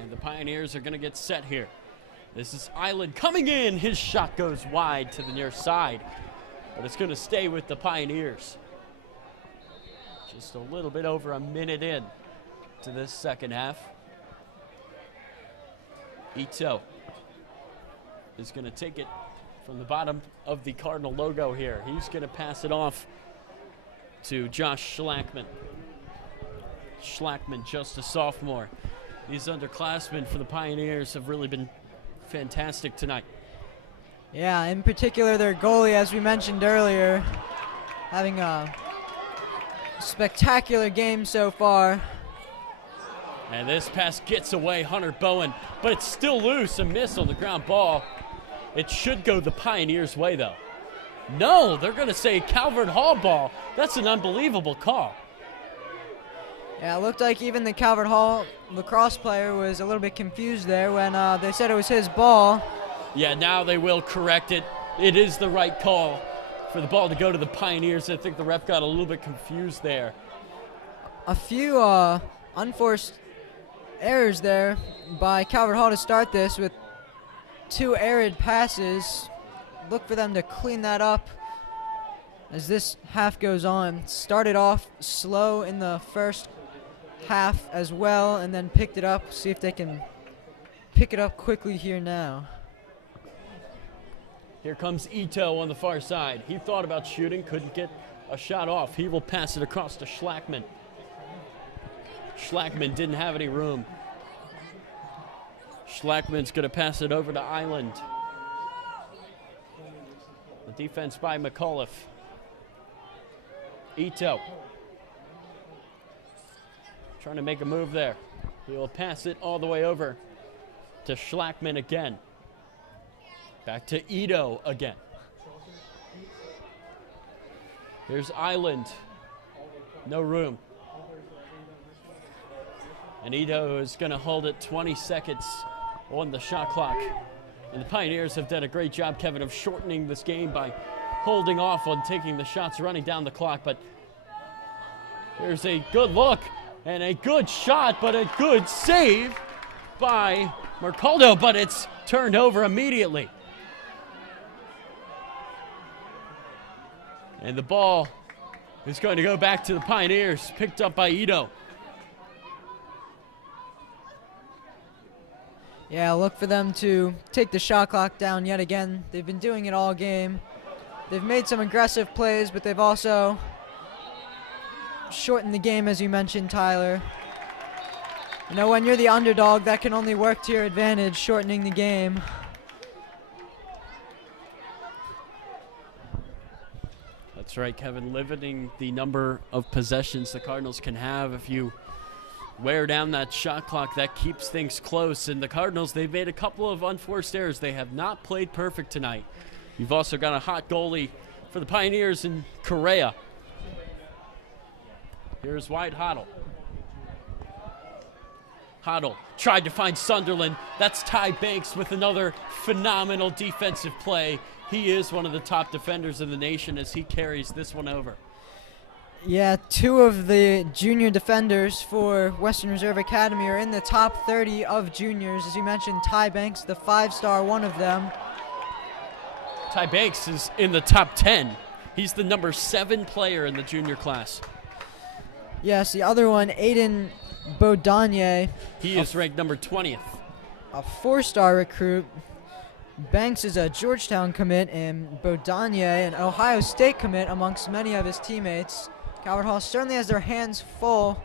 And the Pioneers are going to get set here. This is Island coming in. His shot goes wide to the near side, but it's going to stay with the Pioneers. Just a little bit over a minute in to this second half. Ito is going to take it from the bottom of the Cardinal logo here. He's going to pass it off to Josh Schlackman. Schlackman, just a sophomore. These underclassmen for the Pioneers have really been fantastic tonight. Yeah, in particular their goalie, as we mentioned earlier, having a spectacular game so far. And this pass gets away, Hunter Bowen, but it's still loose, a miss on the ground ball. It should go the Pioneers' way, though. No, they're going to say Calvert Hall ball. That's an unbelievable call. Yeah, it looked like even the Calvert Hall lacrosse player was a little bit confused there when they said it was his ball. Yeah, now they will correct it. It is the right call for the ball to go to the Pioneers. I think the ref got a little bit confused there. A few unforced errors there by Calvert Hall to start this with 2 errant passes. Look for them to clean that up as this half goes on. Started off slow in the first half as well and then picked it up. See if they can pick it up quickly here now. Here comes Ito on the far side. He thought about shooting, couldn't get a shot off. He will pass it across to Schlackman. Schlackman didn't have any room. Schlackman's going to pass it over to Island. The defense by McAuliffe. Ito trying to make a move there. He will pass it all the way over to Schlackman again. Back to Ito again. Here's Island. No room. And Ito is going to hold it 20 seconds on the shot clock. And the Pioneers have done a great job, Kevin, of shortening this game by holding off on taking the shots, running down the clock. But here's a good look and a good shot, but a good save by Mercaldo, but it's turned over immediately. And the ball is going to go back to the Pioneers, picked up by Ito. Yeah, look for them to take the shot clock down yet again. They've been doing it all game. They've made some aggressive plays, but they've also shortened the game, as you mentioned, Tyler. You know, when you're the underdog, that can only work to your advantage, shortening the game. That's right, Kevin, limiting the number of possessions the Cardinals can have. If you wear down that shot clock, that keeps things close. And the Cardinals, they've made a couple of unforced errors. They have not played perfect tonight. You've also got a hot goalie for the Pioneers in Correa. Here's Wyatt Hoddle. Hoddle tried to find Sunderland. That's Ty Banks with another phenomenal defensive play. He is one of the top defenders in the nation as he carries this one over. Yeah, two of the junior defenders for Western Reserve Academy are in the top 30 of juniors. As you mentioned, Ty Banks, the 5-star, one of them. Ty Banks is in the top 10. He's the number 7 player in the junior class. Yes, the other one, Aiden Beaudanier. He is ranked number 20th. A 4-star recruit. Banks is a Georgetown commit, and Beaudanier an Ohio State commit amongst many of his teammates. Calvert Hall certainly has their hands full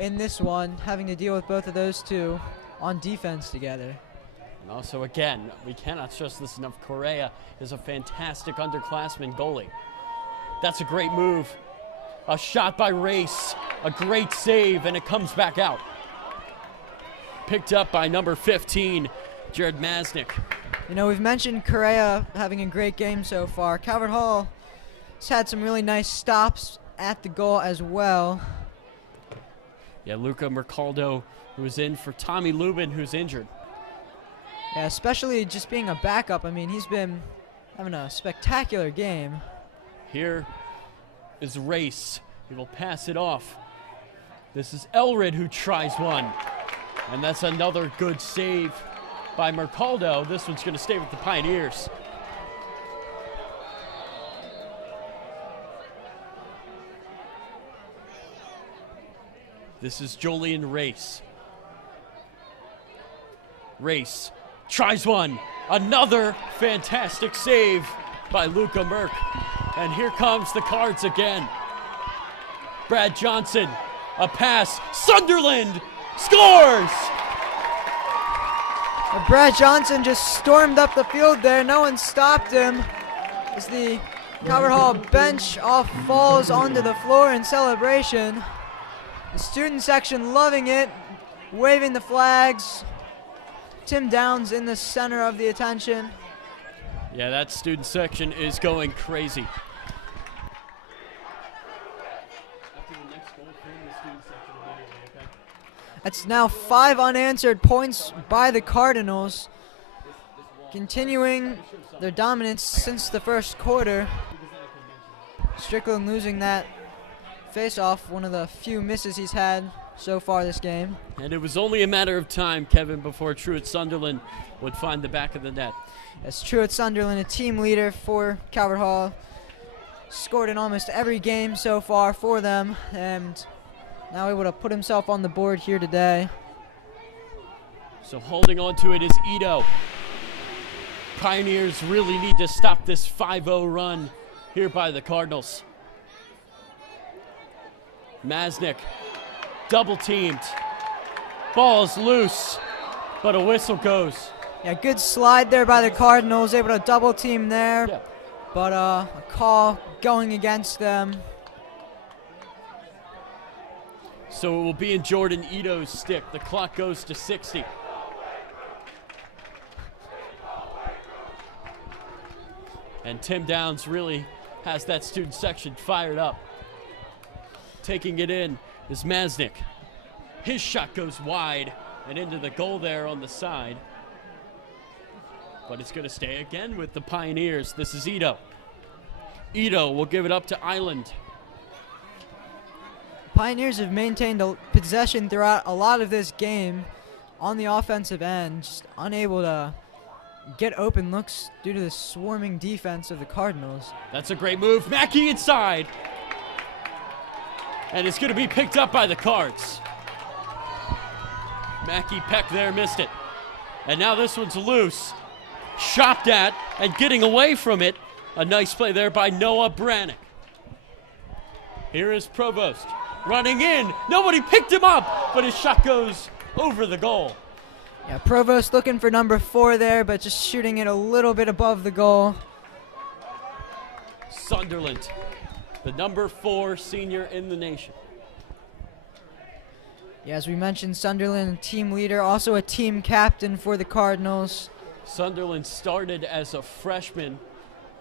in this one, having to deal with both of those two on defense together. And also, again, we cannot stress this enough, Correa is a fantastic underclassman goalie. That's a great move. A shot by Race, a great save, and it comes back out. Picked up by number 15, Jared Masnick. You know, we've mentioned Correa having a great game so far. Calvert Hall has had some really nice stops at the goal as well. Yeah, Luca Mercaldo, who is in for Tommy Lubin, who's injured. Yeah, especially just being a backup. I mean, he's been having a spectacular game. Here is Race. He will pass it off. This is Elred who tries one. And that's another good save by Mercaldo. This one's going to stay with the Pioneers. This is Julian Race. Race tries one. Another fantastic save by Luca Merck. And here comes the Cards again. Brad Johnson, a pass. Sunderland scores! Brad Johnson just stormed up the field there. No one stopped him as the Calvert Hall bench all falls onto the floor in celebration. The student section loving it, waving the flags. Tim Downs in the center of the attention. Yeah, that student section is going crazy. That's now 5 unanswered points by the Cardinals, continuing their dominance since the first quarter. Strickland losing that face-off, one of the few misses he's had so far this game. And it was only a matter of time, Kevin, before Truett Sunderland would find the back of the net. As Truett Sunderland, a team leader for Calvert Hall, scored in almost every game so far for them, and now able to put himself on the board here today. So holding on to it is Ito. Pioneers really need to stop this 5-0 run here by the Cardinals. Masnick, double teamed. Ball's loose, but a whistle goes. Yeah, good slide there by the Cardinals, able to double team there, Yeah. but a call going against them. So it will be in Jordan Ito's stick. The clock goes to 60. And Tim Downs really has that student section fired up. Taking it in is Masnick. His shot goes wide and into the goal there on the side. But it's going to stay again with the Pioneers. This is Ito. Ito will give it up to Island. Pioneers have maintained a possession throughout a lot of this game on the offensive end, just unable to get open looks due to the swarming defense of the Cardinals. That's a great move. Mackey inside. And it's going to be picked up by the Cards. Mackey Peck there missed it. And now this one's loose. Shopped at and getting away from it. A nice play there by Noah Brannick. Here is Provost running in. Nobody picked him up, but his shot goes over the goal. Yeah, Provost looking for number 4 there, but just shooting it a little bit above the goal. Sunderland, the number 4 senior in the nation. Yeah, as we mentioned, Sunderland, team leader, also a team captain for the Cardinals. Sunderland started as a freshman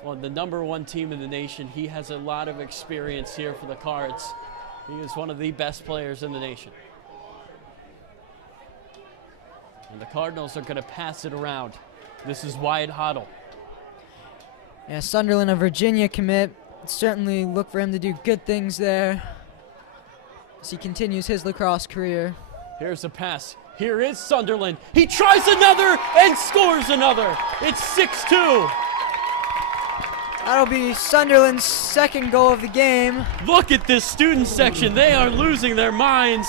on the number 1 team in the nation. He has a lot of experience here for the Cards. He is one of the best players in the nation. And the Cardinals are going to pass it around. This is Wyatt Hoddle. Yeah, Sunderland, a Virginia commit. Certainly look for him to do good things there as he continues his lacrosse career. Here's a pass. Here is Sunderland. He tries another and scores another. It's 6-2. That'll be Sunderland's second goal of the game. Look at this student section. They are losing their minds.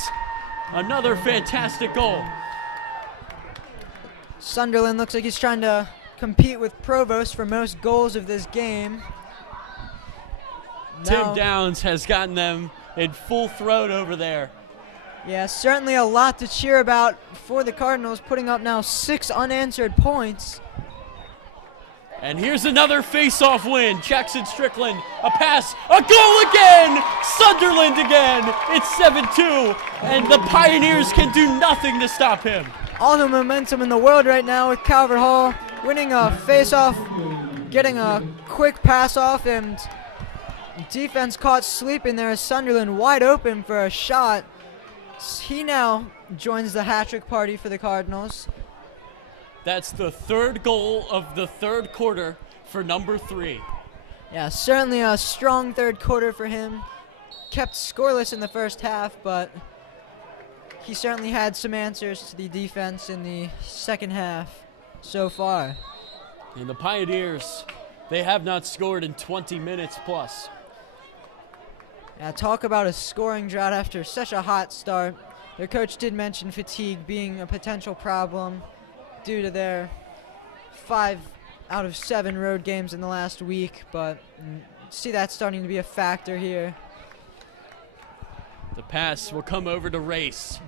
Another fantastic goal. Sunderland looks like he's trying to compete with Provost for most goals of this game. Tim Downs has gotten them in full throat over there. Yeah, certainly a lot to cheer about for the Cardinals, putting up now 6 unanswered points. And here's another face-off win. Jackson Strickland, a pass, a goal again! Sunderland again! It's 7-2, and the Pioneers can do nothing to stop him. All the momentum in the world right now with Calvert Hall winning a face-off, getting a quick pass off, and defense caught sleeping there as Sunderland wide open for a shot. He now joins the hat-trick party for the Cardinals. That's the third goal of the third quarter for number 3. Yeah, certainly a strong third quarter for him. Kept scoreless in the first half, but he certainly had some answers to the defense in the second half so far. And the Pioneers, they have not scored in 20 minutes plus. Yeah, talk about a scoring drought after such a hot start. Their coach did mention fatigue being a potential problem due to their 5 out of 7 road games in the last week, but see that starting to be a factor here. The pass will come over to Race.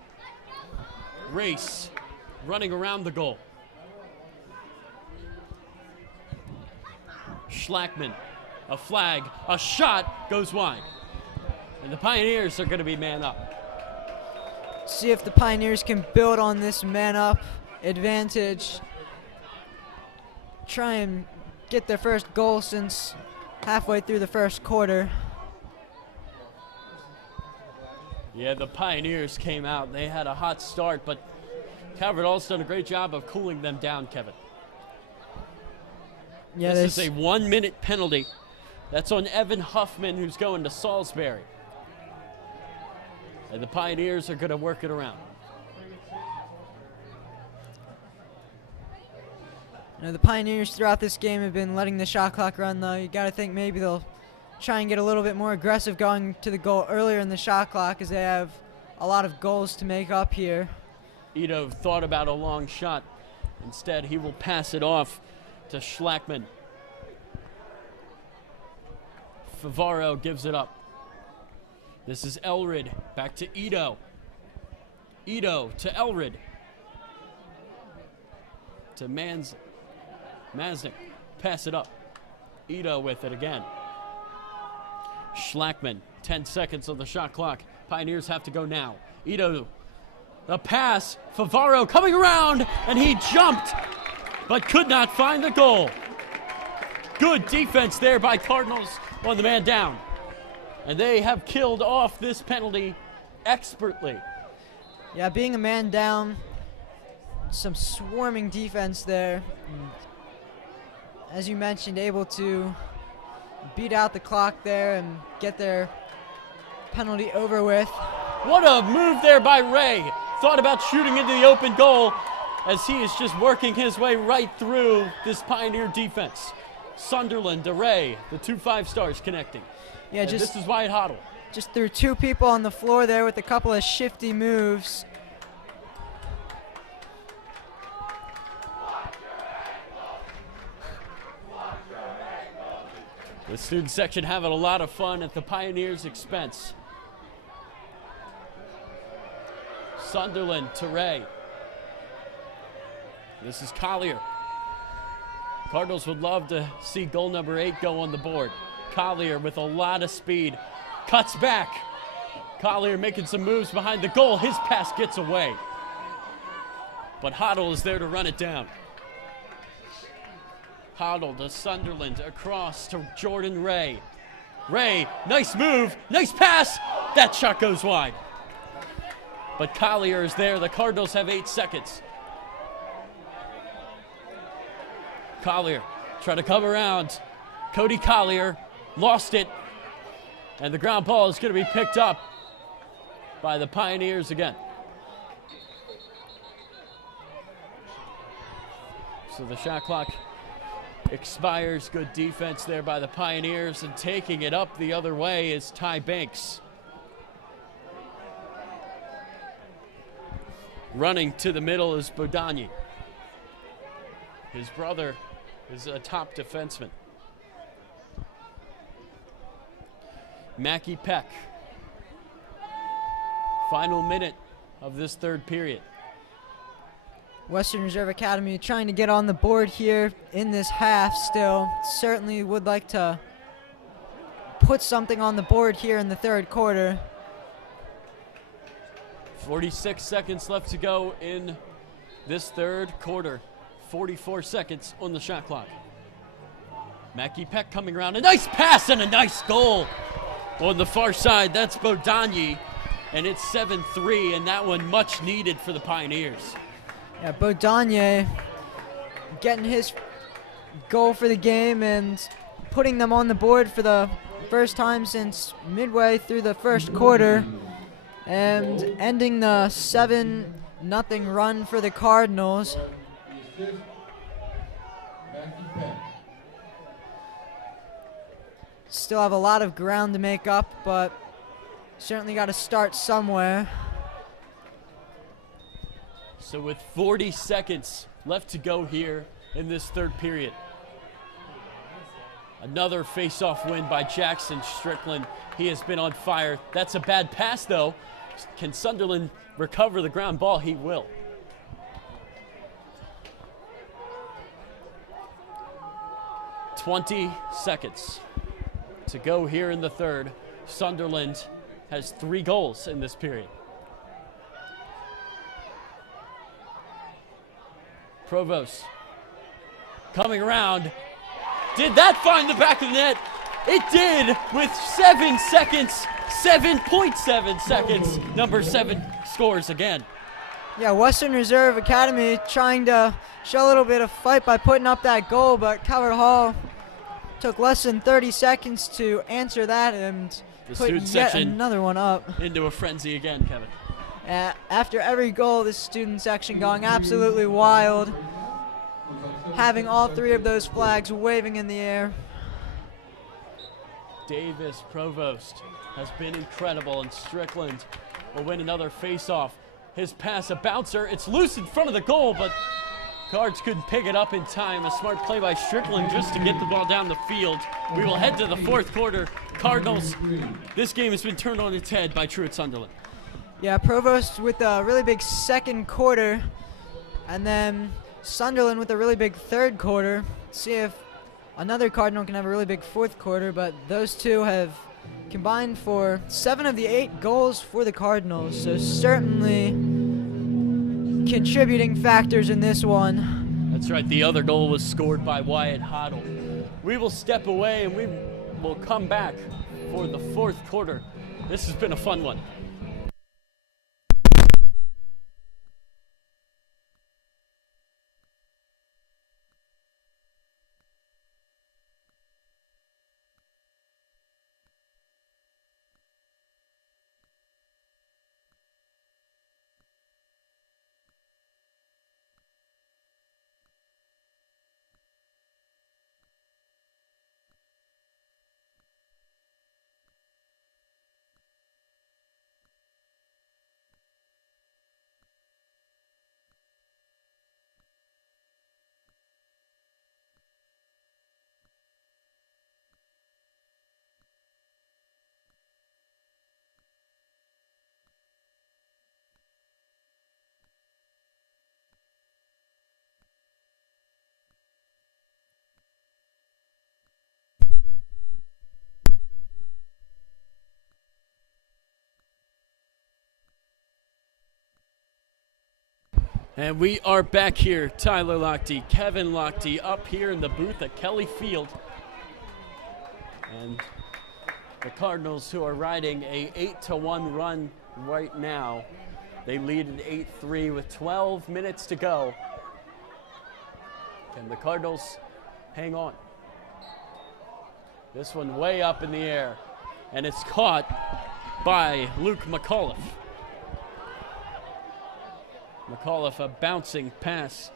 Race running around the goal. Schlackman, a flag, a shot goes wide. And the Pioneers are going to be man up. See if the Pioneers can build on this man up advantage. Try and get their first goal since halfway through the first quarter. Yeah, the Pioneers came out. They had a hot start, but Calvert Hall's done a great job of cooling them down, Kevin. Yeah, this is a 1-minute penalty. That's on Evan Huffman, who's going to Salisbury. And the Pioneers are going to work it around. You know, the Pioneers throughout this game have been letting the shot clock run, though. You got to think maybe they'll try and get a little bit more aggressive going to the goal earlier in the shot clock, as they have a lot of goals to make up here. Ito thought about a long shot. Instead, he will pass it off to Schlackman. Favaro gives it up. This is Elrid. Back to Ito. Ito to Elrid. To Masnick. Pass it up. Ito with it again. Schlackman. 10 seconds on the shot clock. Pioneers have to go now. Ito. The pass. Favaro coming around, and he jumped, but could not find the goal. Good defense there by Cardinals on the man down. And they have killed off this penalty expertly. Yeah, being a man down, some swarming defense there. As you mentioned, able to beat out the clock there and get their penalty over with. What a move there by Ray. Thought about shooting into the open goal as he is just working his way right through this Pioneer defense. Sunderland to Ray, the 2 5-stars connecting. Yeah, this is Wyatt Hoddle. Just threw 2 people on the floor there with a couple of shifty moves. The student section having a lot of fun at the Pioneers' expense. Sunderland to Ray. This is Collier. Cardinals would love to see goal number 8 go on the board. Collier with a lot of speed. Cuts back. Collier making some moves behind the goal. His pass gets away. But Hoddle is there to run it down. Hoddle to Sunderland, across to Jordan Ray. Ray, nice move, nice pass. That shot goes wide. But Collier is there. The Cardinals have 8 seconds. Collier try to come around. Cody Collier lost it. And the ground ball is going to be picked up by the Pioneers again. So the shot clock expires. Good defense there by the Pioneers, and taking it up the other way is Ty Banks. Running to the middle is Bodani. His brother is a top defenseman. Mackie Peck. Final minute of this third period. Western Reserve Academy trying to get on the board here in this half still. Certainly would like to put something on the board here in the third quarter. 46 seconds left to go in this third quarter. 44 seconds on the shot clock. Mackie Peck coming around. A nice pass and a nice goal on the far side. That's Bodani, and it's 7-3, and that one much needed for the Pioneers. Yeah, Bodani getting his goal for the game and putting them on the board for the first time since midway through the first quarter, and ending the 7-0 run for the Cardinals. Still have a lot of ground to make up, but certainly got to start somewhere. So with 40 seconds left to go here in this third period. Another face-off win by Jackson Strickland. He has been on fire. That's a bad pass, though. Can Sunderland recover the ground ball? He will. "20 seconds to go here in the third. Sunderland has 3 goals in this period. Provost coming around. Did that find the back of the net? It did with 7 seconds, 7.7 seconds. Number 7 scores again. Yeah, Western Reserve Academy trying to show a little bit of fight by putting up that goal, but Calvert Hall took less than 30 seconds to answer that and put yet another one up. Into a frenzy again, Kevin. After every goal, the student section going absolutely wild, having all 3 of those flags waving in the air. Davis Provost has been incredible, and Strickland will win another face-off. His pass, a bouncer. It's loose in front of the goal, but Cards couldn't pick it up in time. A smart play by Strickland just to get the ball down the field. We will head to the fourth quarter. Cardinals, this game has been turned on its head by Truett Sunderland. Yeah, Provost with a really big second quarter, and then Sunderland with a really big third quarter. See if another Cardinal can have a really big fourth quarter, but those two have combined for 7 of the 8 goals for the Cardinals, so certainly contributing factors in this one. That's right, the other goal was scored by Wyatt Hoddle. We will step away and we will come back for the fourth quarter. This has been a fun one. And we are back here. Tyler Lochte, Kevin Lochte up here in the booth at Kelly Field. And the Cardinals, who are riding a 8-1 run right now. They lead at 8-3 with 12 minutes to go. Can the Cardinals hang on. This one way up in the air, and it's caught by Luke McAuliffe. McAuliffe, a bouncing pass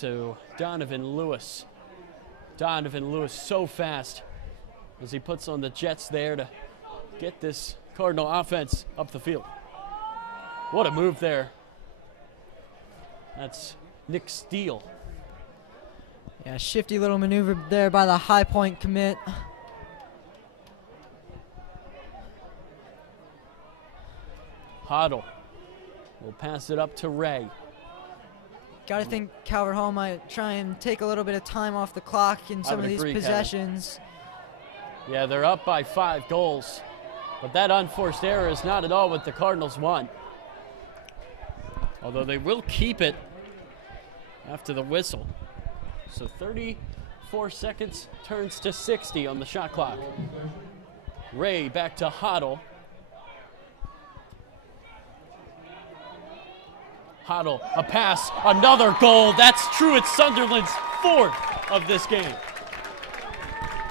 to Donovan Lewis. Donovan Lewis so fast as he puts on the jets there to get this Cardinal offense up the field. What a move there. That's Nick Steele. Yeah, shifty little maneuver there by the high point commit. Hoddle will pass it up to Ray. Got to think Calvert Hall might try and take a little bit of time off the clock in some of these possessions. Kevin. Yeah, they're up by 5 goals. But that unforced error is not at all what the Cardinals want. Although they will keep it after the whistle. So 34 seconds turns to 60 on the shot clock. Ray back to Hoddle. Hoddle, a pass, another goal. That's Truett Sunderland's 4th of this game.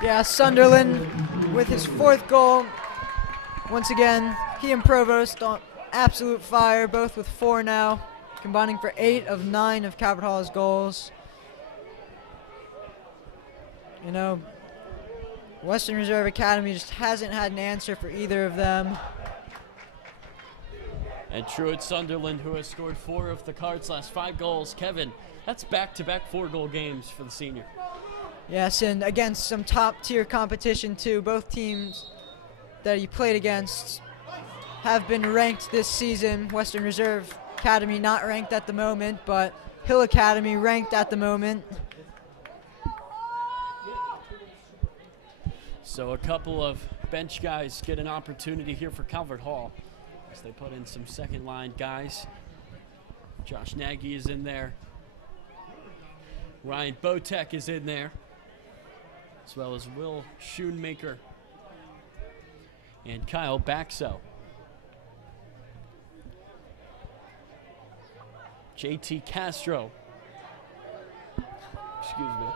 Yeah, Sunderland with his 4th goal. Once again, he and Provost on absolute fire, both with 4 now, combining for 8 of 9 of Calvert Hall's goals. You know, Western Reserve Academy just hasn't had an answer for either of them. And Truett Sunderland, who has scored 4 of the Cards' last 5 goals. Kevin, that's back-to-back 4-goal games for the senior. Yes, and against some top-tier competition, too. Both teams that he played against have been ranked this season. Western Reserve Academy not ranked at the moment, but Hill Academy ranked at the moment. So a couple of bench guys get an opportunity here for Calvert Hall as they put in some second-line guys. Josh Nagy is in there. Ryan Botek is in there, as well as Will Schoonmaker and Kyle Baxo. JT Castro. Excuse me.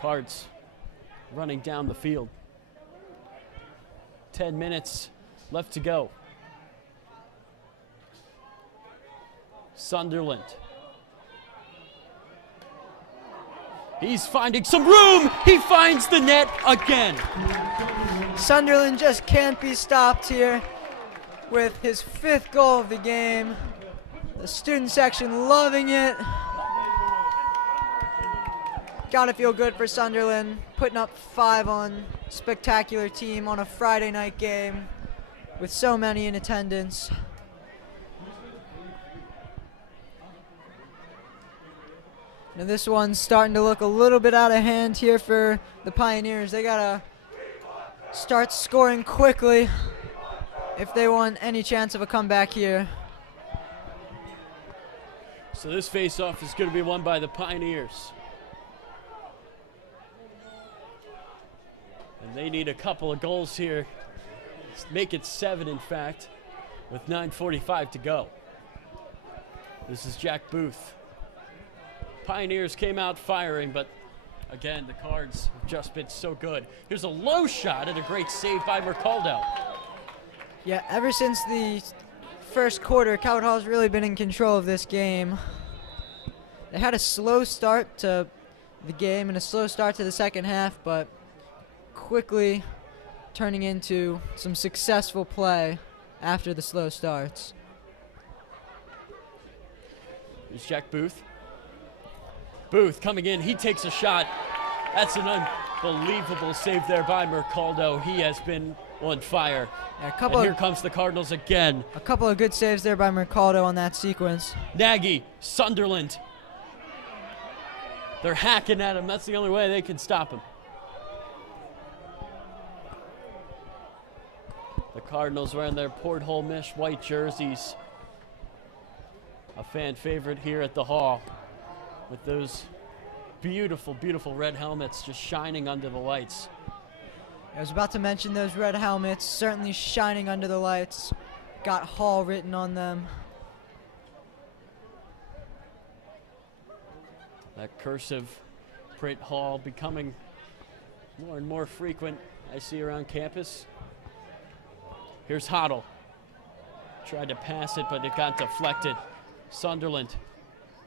Cards running down the field. 10 minutes left to go. Sunderland. He's finding some room. He finds the net again. Sunderland just can't be stopped here with his 5th goal of the game. The student section loving it. Gotta feel good for Sunderland, putting up 5 on spectacular team on a Friday night game with so many in attendance. Now this one's starting to look a little bit out of hand here for the Pioneers. They gotta start scoring quickly if they want any chance of a comeback here. So this face-off is going to be won by the Pioneers. And they need a couple of goals here. Make it 7, in fact, with 9:45 to go. This is Jack Booth. Pioneers came out firing, but again, the Cards have just been so good. Here's a low shot and a great save by Mercaldo. Yeah, ever since the first quarter, Calvert Hall has really been in control of this game. They had a slow start to the game and a slow start to the second half, but quickly turning into some successful play after the slow starts. Here's Jack Booth. Booth coming in, he takes a shot. That's an unbelievable save there by Mercaldo. He has been on fire. Yeah, and here comes the Cardinals again. A couple of good saves there by Mercaldo on that sequence. Nagy, Sunderland. They're hacking at him. That's the only way they can stop him. The Cardinals wearing their porthole mesh white jerseys. A fan favorite here at the Hall with those beautiful, beautiful red helmets just shining under the lights. I was about to mention those red helmets, certainly shining under the lights. Got Hall written on them. That cursive print Hall becoming more and more frequent I see around campus. Here's Hoddle. Tried to pass it, but it got deflected. Sunderland.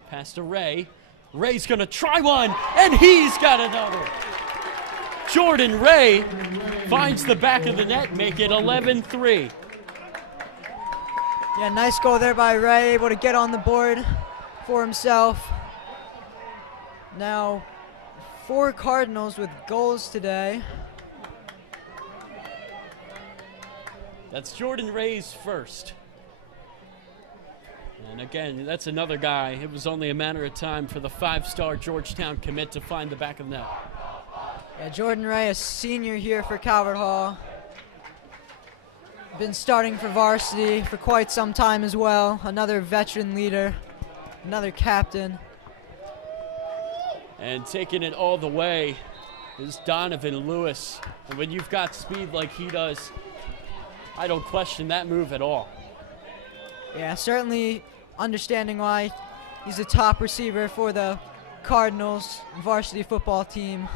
Pass to Ray. Ray's gonna try one, and he's got another. Jordan Ray finds the back of the net, make it 11-3. Yeah, nice goal there by Ray, able to get on the board for himself. Now, 4 Cardinals with goals today. That's Jordan Ray's first. And again, that's another guy. It was only a matter of time for the 5-star Georgetown commit to find the back of the net. Yeah, Jordan Ray, a senior here for Calvert Hall. Been starting for Varsity for quite some time as well. Another veteran leader, another captain. And taking it all the way is Donovan Lewis. And when you've got speed like he does, I don't question that move at all. Yeah, certainly understanding why he's a top receiver for the Cardinals varsity football team.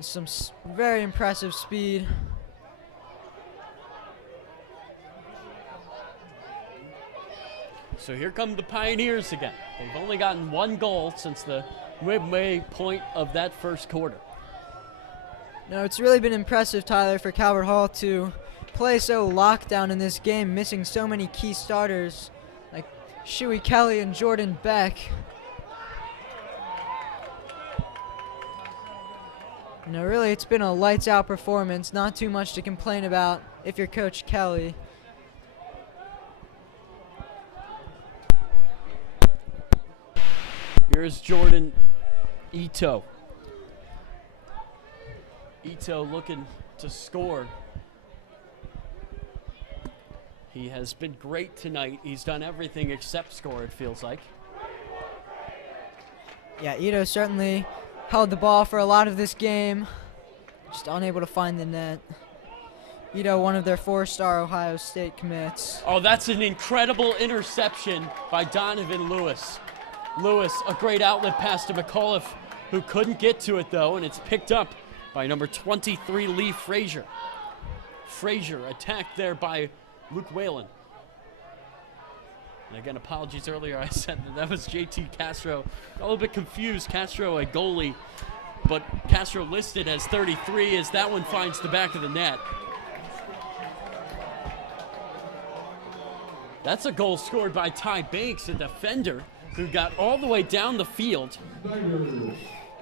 Some very impressive speed. So here come the Pioneers again. They've only gotten 1 goal since the midway point of that first quarter. No, it's really been impressive, Tyler, for Calvert Hall to play so locked down in this game, missing so many key starters like Shuey Kelly and Jordan Beck. No, really, it's been a lights-out performance. Not too much to complain about if you're Coach Kelly. Here's Jordan Ito. Ito looking to score. He has been great tonight. He's done everything except score, it feels like. Yeah, Ito certainly held the ball for a lot of this game. Just unable to find the net. Ito, one of their 4-star Ohio State commits. Oh, that's an incredible interception by Donovan Lewis. Lewis, a great outlet pass to McAuliffe, who couldn't get to it, though, and it's picked up by number 23, Lee Frazier. Frazier attacked there by Luke Whalen. And again, apologies earlier, I said that was JT Castro. A little bit confused, Castro a goalie, but Castro listed as 33 as that one finds the back of the net. That's a goal scored by Ty Banks, a defender who got all the way down the field.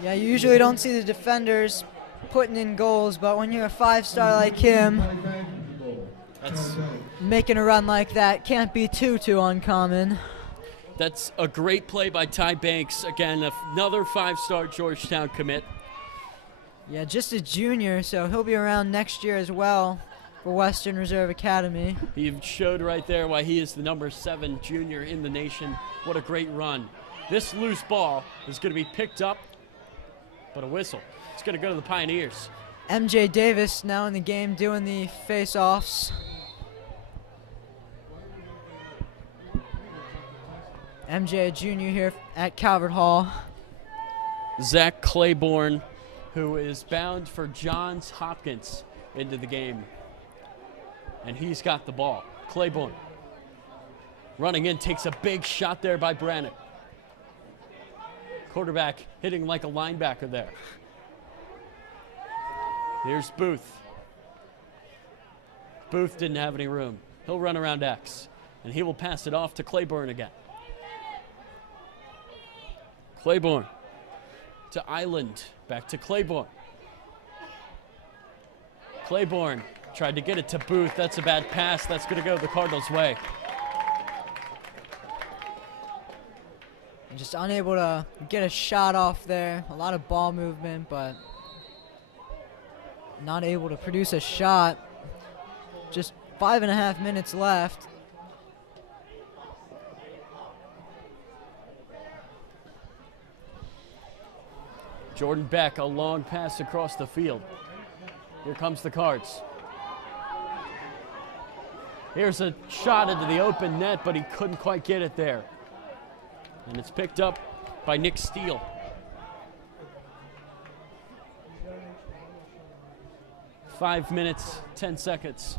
Yeah, you usually don't see the defenders putting in goals, but when you're a 5-star like him, That's making a run like that can't be too uncommon. That's a great play by Ty Banks. Again, another 5-star Georgetown commit. Yeah, just a junior, so he'll be around next year as well for Western Reserve Academy. He showed right there why he is the number 7 junior in the nation. What a great run. This loose ball is going to be picked up, but a whistle. It's going to go to the Pioneers. MJ Davis now in the game doing the face-offs. MJ, a junior here at Calvert Hall. Zach Claiborne, who is bound for Johns Hopkins, into the game. And he's got the ball. Claiborne running in, takes a big shot there by Brannon. Quarterback hitting like a linebacker there. Here's Booth. Booth didn't have any room. He'll run around X, and he will pass it off to Claiborne again. Claiborne to Island, back to Claiborne. Claiborne tried to get it to Booth. That's a bad pass. That's going to go the Cardinals' way. Just unable to get a shot off there. A lot of ball movement, but not able to produce a shot. Just 5.5 minutes left. Jordan Beck, a long pass across the field. Here comes the Cards. Here's a shot into the open net, but he couldn't quite get it there. And it's picked up by Nick Steele. Five minutes, 10 seconds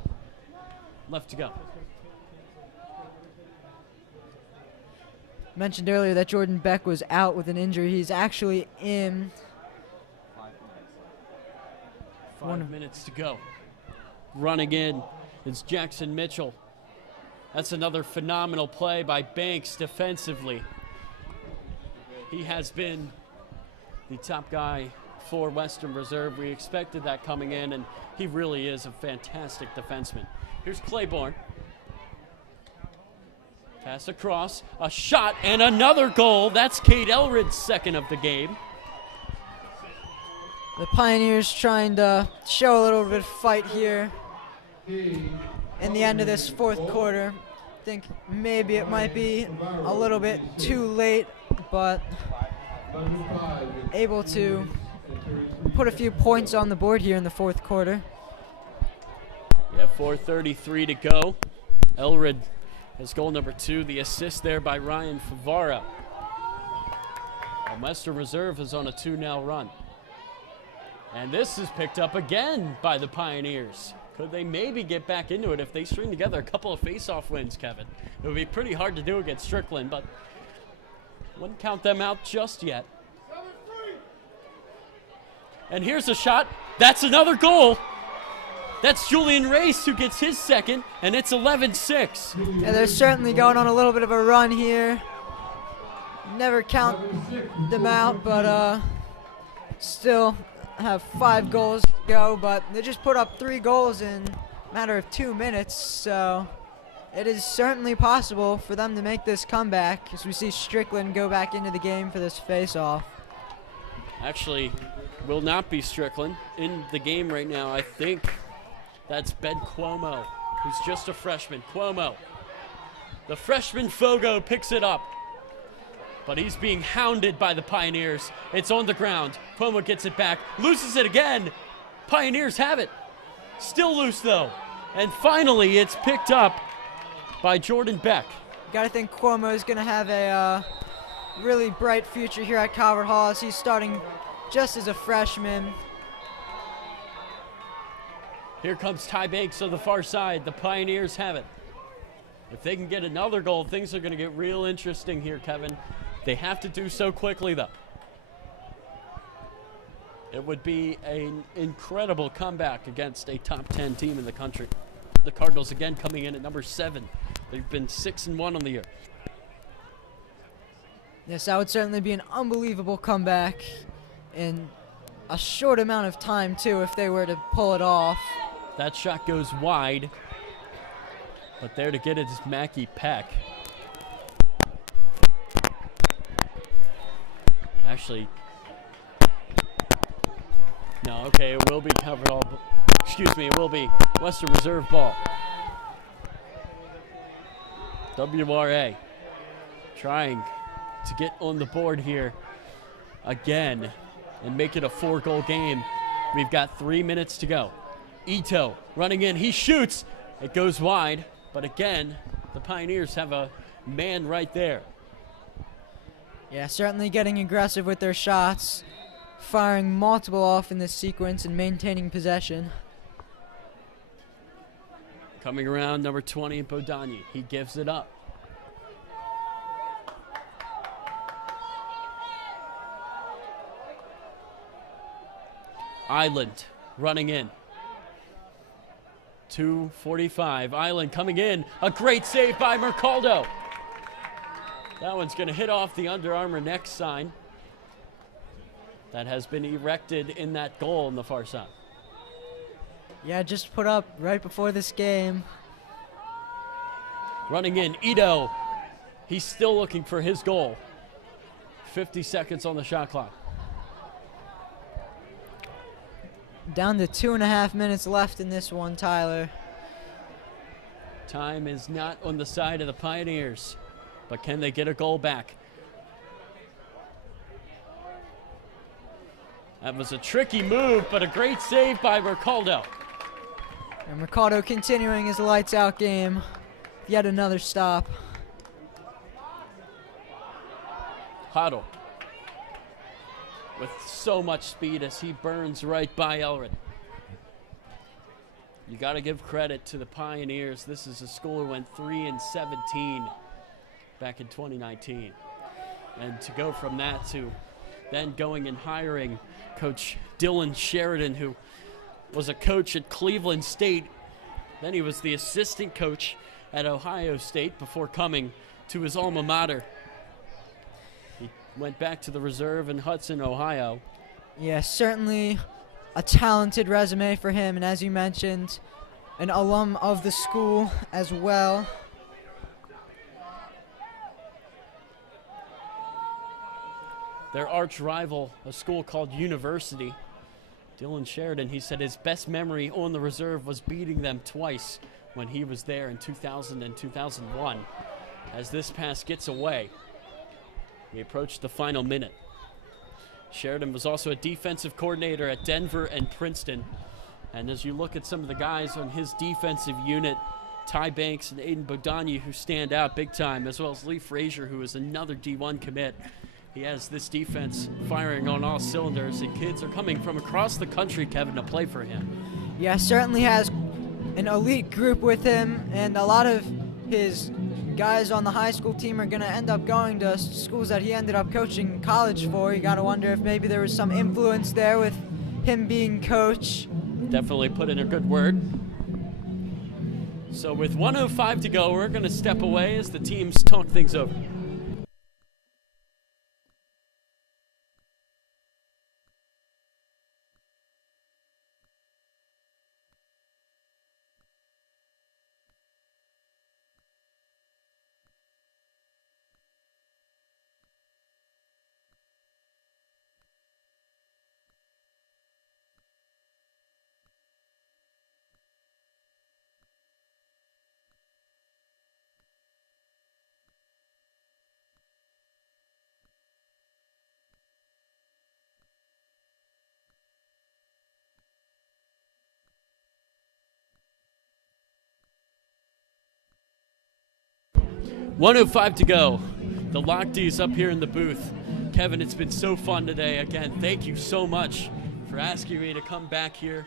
left to go. Mentioned earlier that Jordan Beck was out with an injury. He's actually in. 5 minutes to go. Running in is Jackson Mitchell. That's another phenomenal play by Banks defensively. He has been the top guy for Western Reserve. We expected that coming in, and he really is a fantastic defenseman. Here's Claiborne. Pass across, a shot, and another goal. That's Cade Elred's second of the game. The Pioneers trying to show a little bit of fight here in the end of this fourth quarter. I think maybe it might be a little bit too late, but able to put a few points on the board here in the fourth quarter. Yeah, 4:33 to go. Elred has goal number 2, the assist there by Ryan Favara. And Western Reserve is on a 2-0 run. And this is picked up again by the Pioneers. Could they maybe get back into it if they string together a couple of face-off wins, Kevin? It would be pretty hard to do against Strickland, but wouldn't count them out just yet. And here's a shot. That's another goal. That's Julian Race who gets his second, and it's 11-6. Yeah, they're certainly going on a little bit of a run here. Never count them out, but still have 5 goals to go. But they just put up 3 goals in a matter of 2 minutes, so it is certainly possible for them to make this comeback as we see Strickland go back into the game for this face-off. Actually, will not be Strickland in the game right now. I think that's Ben Cuomo, who's just a freshman. Cuomo, the freshman Fogo, picks it up, but he's being hounded by the Pioneers. It's on the ground. Cuomo gets it back, loses it again. Pioneers have it. Still loose, though. And finally, it's picked up by Jordan Beck. Gotta think Cuomo is gonna have a really bright future here at Calvert Hall as he's starting just as a freshman. Here comes Ty Banks on the far side. The Pioneers have it. If they can get another goal, things are going to get real interesting here, Kevin. They have to do so quickly, though. It would be an incredible comeback against a top 10 team in the country. The Cardinals again coming in at number 7. They've been 6-1 on the year. Yes, that would certainly be an unbelievable comeback in a short amount of time, too, if they were to pull it off. That shot goes wide, but there to get it is Mackie Peck. Actually, no, okay, it will be Calvert Hall. Excuse me, it will be Western Reserve ball. WRA trying to get on the board here again and make it a 4-goal game. We've got 3 minutes to go. Ito running in, he shoots, it goes wide, but again, the Pioneers have a man right there. Yeah, certainly getting aggressive with their shots, firing multiple off in this sequence and maintaining possession. Coming around, number 20, Bodani, he gives it up. Island running in. 2:45. Island coming in. A great save by Mercaldo. That one's going to hit off the Under Armour next sign that has been erected in that goal on the far side. Yeah, just put up right before this game. Running in, Ito. He's still looking for his goal. 50 seconds on the shot clock. Down to 2.5 minutes left in this one, Tyler. Time is not on the side of the Pioneers, but can they get a goal back? That was a tricky move, but a great save by Mercaldo. And Mercado continuing his lights-out game. Yet another stop. Huddle with so much speed as he burns right by Elred. You got to give credit to the Pioneers. This is a school who went 3-17 back in 2019. And to go from that to then going and hiring Coach Dylan Sheridan, who was a coach at Cleveland State. Then he was the assistant coach at Ohio State before coming to his alma mater. He went back to the reserve in Hudson, Ohio. Yeah, certainly a talented resume for him, and as you mentioned, an alum of the school as well. Their arch rival, a school called University. Dylan Sheridan, he said his best memory on the reserve was beating them twice when he was there in 2000 and 2001. As this pass gets away, we approach the final minute. Sheridan was also a defensive coordinator at Denver and Princeton. And as you look at some of the guys on his defensive unit, Ty Banks and Aiden Bodanya, who stand out big time, as well as Lee Frazier, who is another D1 commit. He has this defense firing on all cylinders, and kids are coming from across the country, Kevin, to play for him. Yeah, certainly has an elite group with him, and a lot of his guys on the high school team are going to end up going to schools that he ended up coaching college for. You got to wonder if maybe there was some influence there with him being coach. Definitely put in a good word. So with 1:05 to go, we're going to step away as the teams talk things over. .105 to go. The Lock D's up here in the booth. Kevin, it's been so fun today. Again, thank you so much for asking me to come back here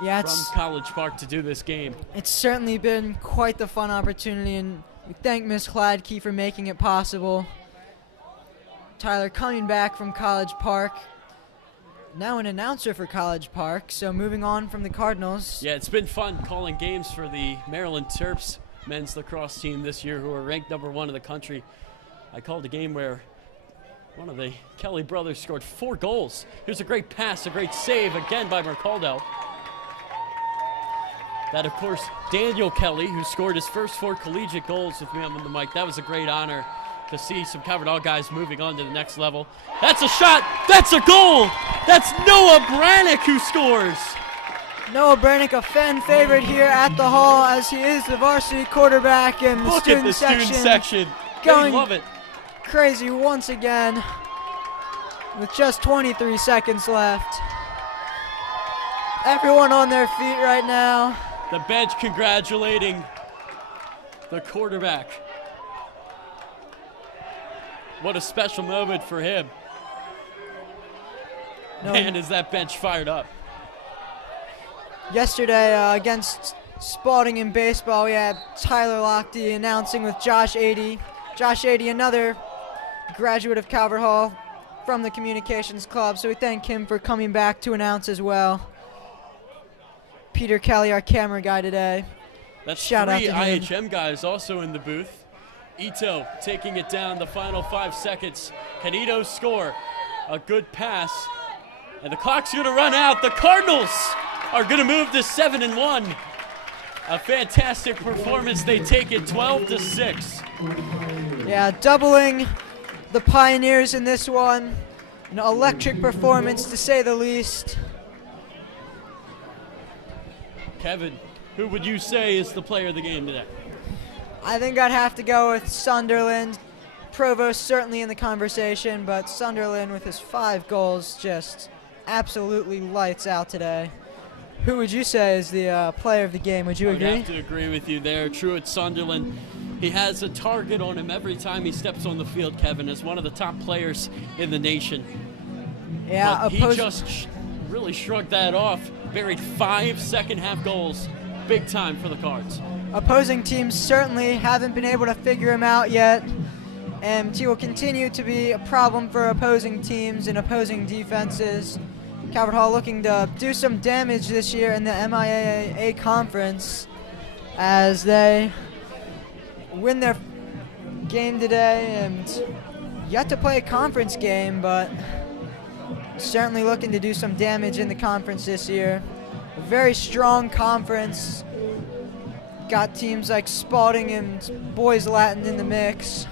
from College Park to do this game. It's certainly been quite the fun opportunity, and we thank Ms. Hladke for making it possible. Tyler coming back from College Park, now an announcer for College Park, so moving on from the Cardinals. Yeah, it's been fun calling games for the Maryland Terps men's lacrosse team this year, who are ranked #1 in the country. I called a game where one of the Kelly brothers scored 4 goals. Here's a great pass, a great save again by Mercaldo. That, of course, Daniel Kelly, who scored his first 4 collegiate goals with me on the mic. That was a great honor to see some Calvert Hall guys moving on to the next level. That's a shot. That's a goal. That's Noah Brannick who scores. Noah Brannick, a fan favorite here at the Hall, as he is the varsity quarterback in the student section. Going love it. Crazy once again with just 23 seconds left. Everyone on their feet right now. The bench congratulating the quarterback. What a special moment for him. Man, is that bench fired up. Yesterday against Spalding in baseball, we had Tyler Lochte announcing with Josh Adey. Josh Adey, another graduate of Calvert Hall from the Communications Club, so we thank him for coming back to announce as well. Peter Kelly, our camera guy today. That's Shout out 3 to him. IHM guys also in the booth. Ito taking it down the final 5 seconds. Can Ito score? A good pass. And the clock's going to run out. The Cardinals are going to move to 7-1. A fantastic performance. They take it 12-6. Yeah, doubling the Pioneers in this one. An electric performance, to say the least. Kevin, who would you say is the player of the game today? I think I'd have to go with Sunderland. Provost certainly in the conversation, but Sunderland with his 5 goals just absolutely lights out today. Who would you say is the player of the game? Would you agree? I have to agree with you there. Truett Sunderland, he has a target on him every time he steps on the field, Kevin, as one of the top players in the nation. Yeah, but he just really shrugged that off. Buried 5 second-half goals. Big time for the Cards. Opposing teams certainly haven't been able to figure him out yet, and he will continue to be a problem for opposing teams and opposing defenses. Calvert Hall looking to do some damage this year in the MIAA conference as they win their game today and yet to play a conference game, but certainly looking to do some damage in the conference this year. A very strong conference. Got teams like Spalding and Boys Latin in the mix.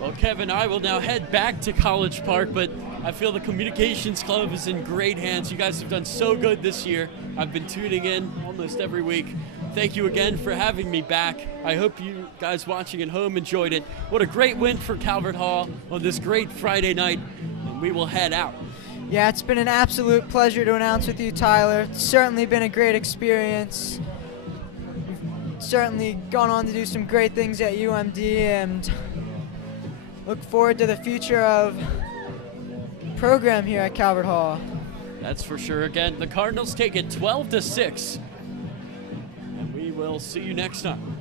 Well, Kevin, I will now head back to College Park, but I feel the Communications Club is in great hands. You guys have done so good this year. I've been tuning in almost every week. Thank you again for having me back. I hope you guys watching at home enjoyed it. What a great win for Calvert Hall on this great Friday night, and we will head out. Yeah, it's been an absolute pleasure to announce with you, Tyler. It's certainly been a great experience. We've certainly gone on to do some great things at UMD and look forward to the future of program here at Calvert Hall. That's for sure. Again, the Cardinals take it 12-6. And we will see you next time.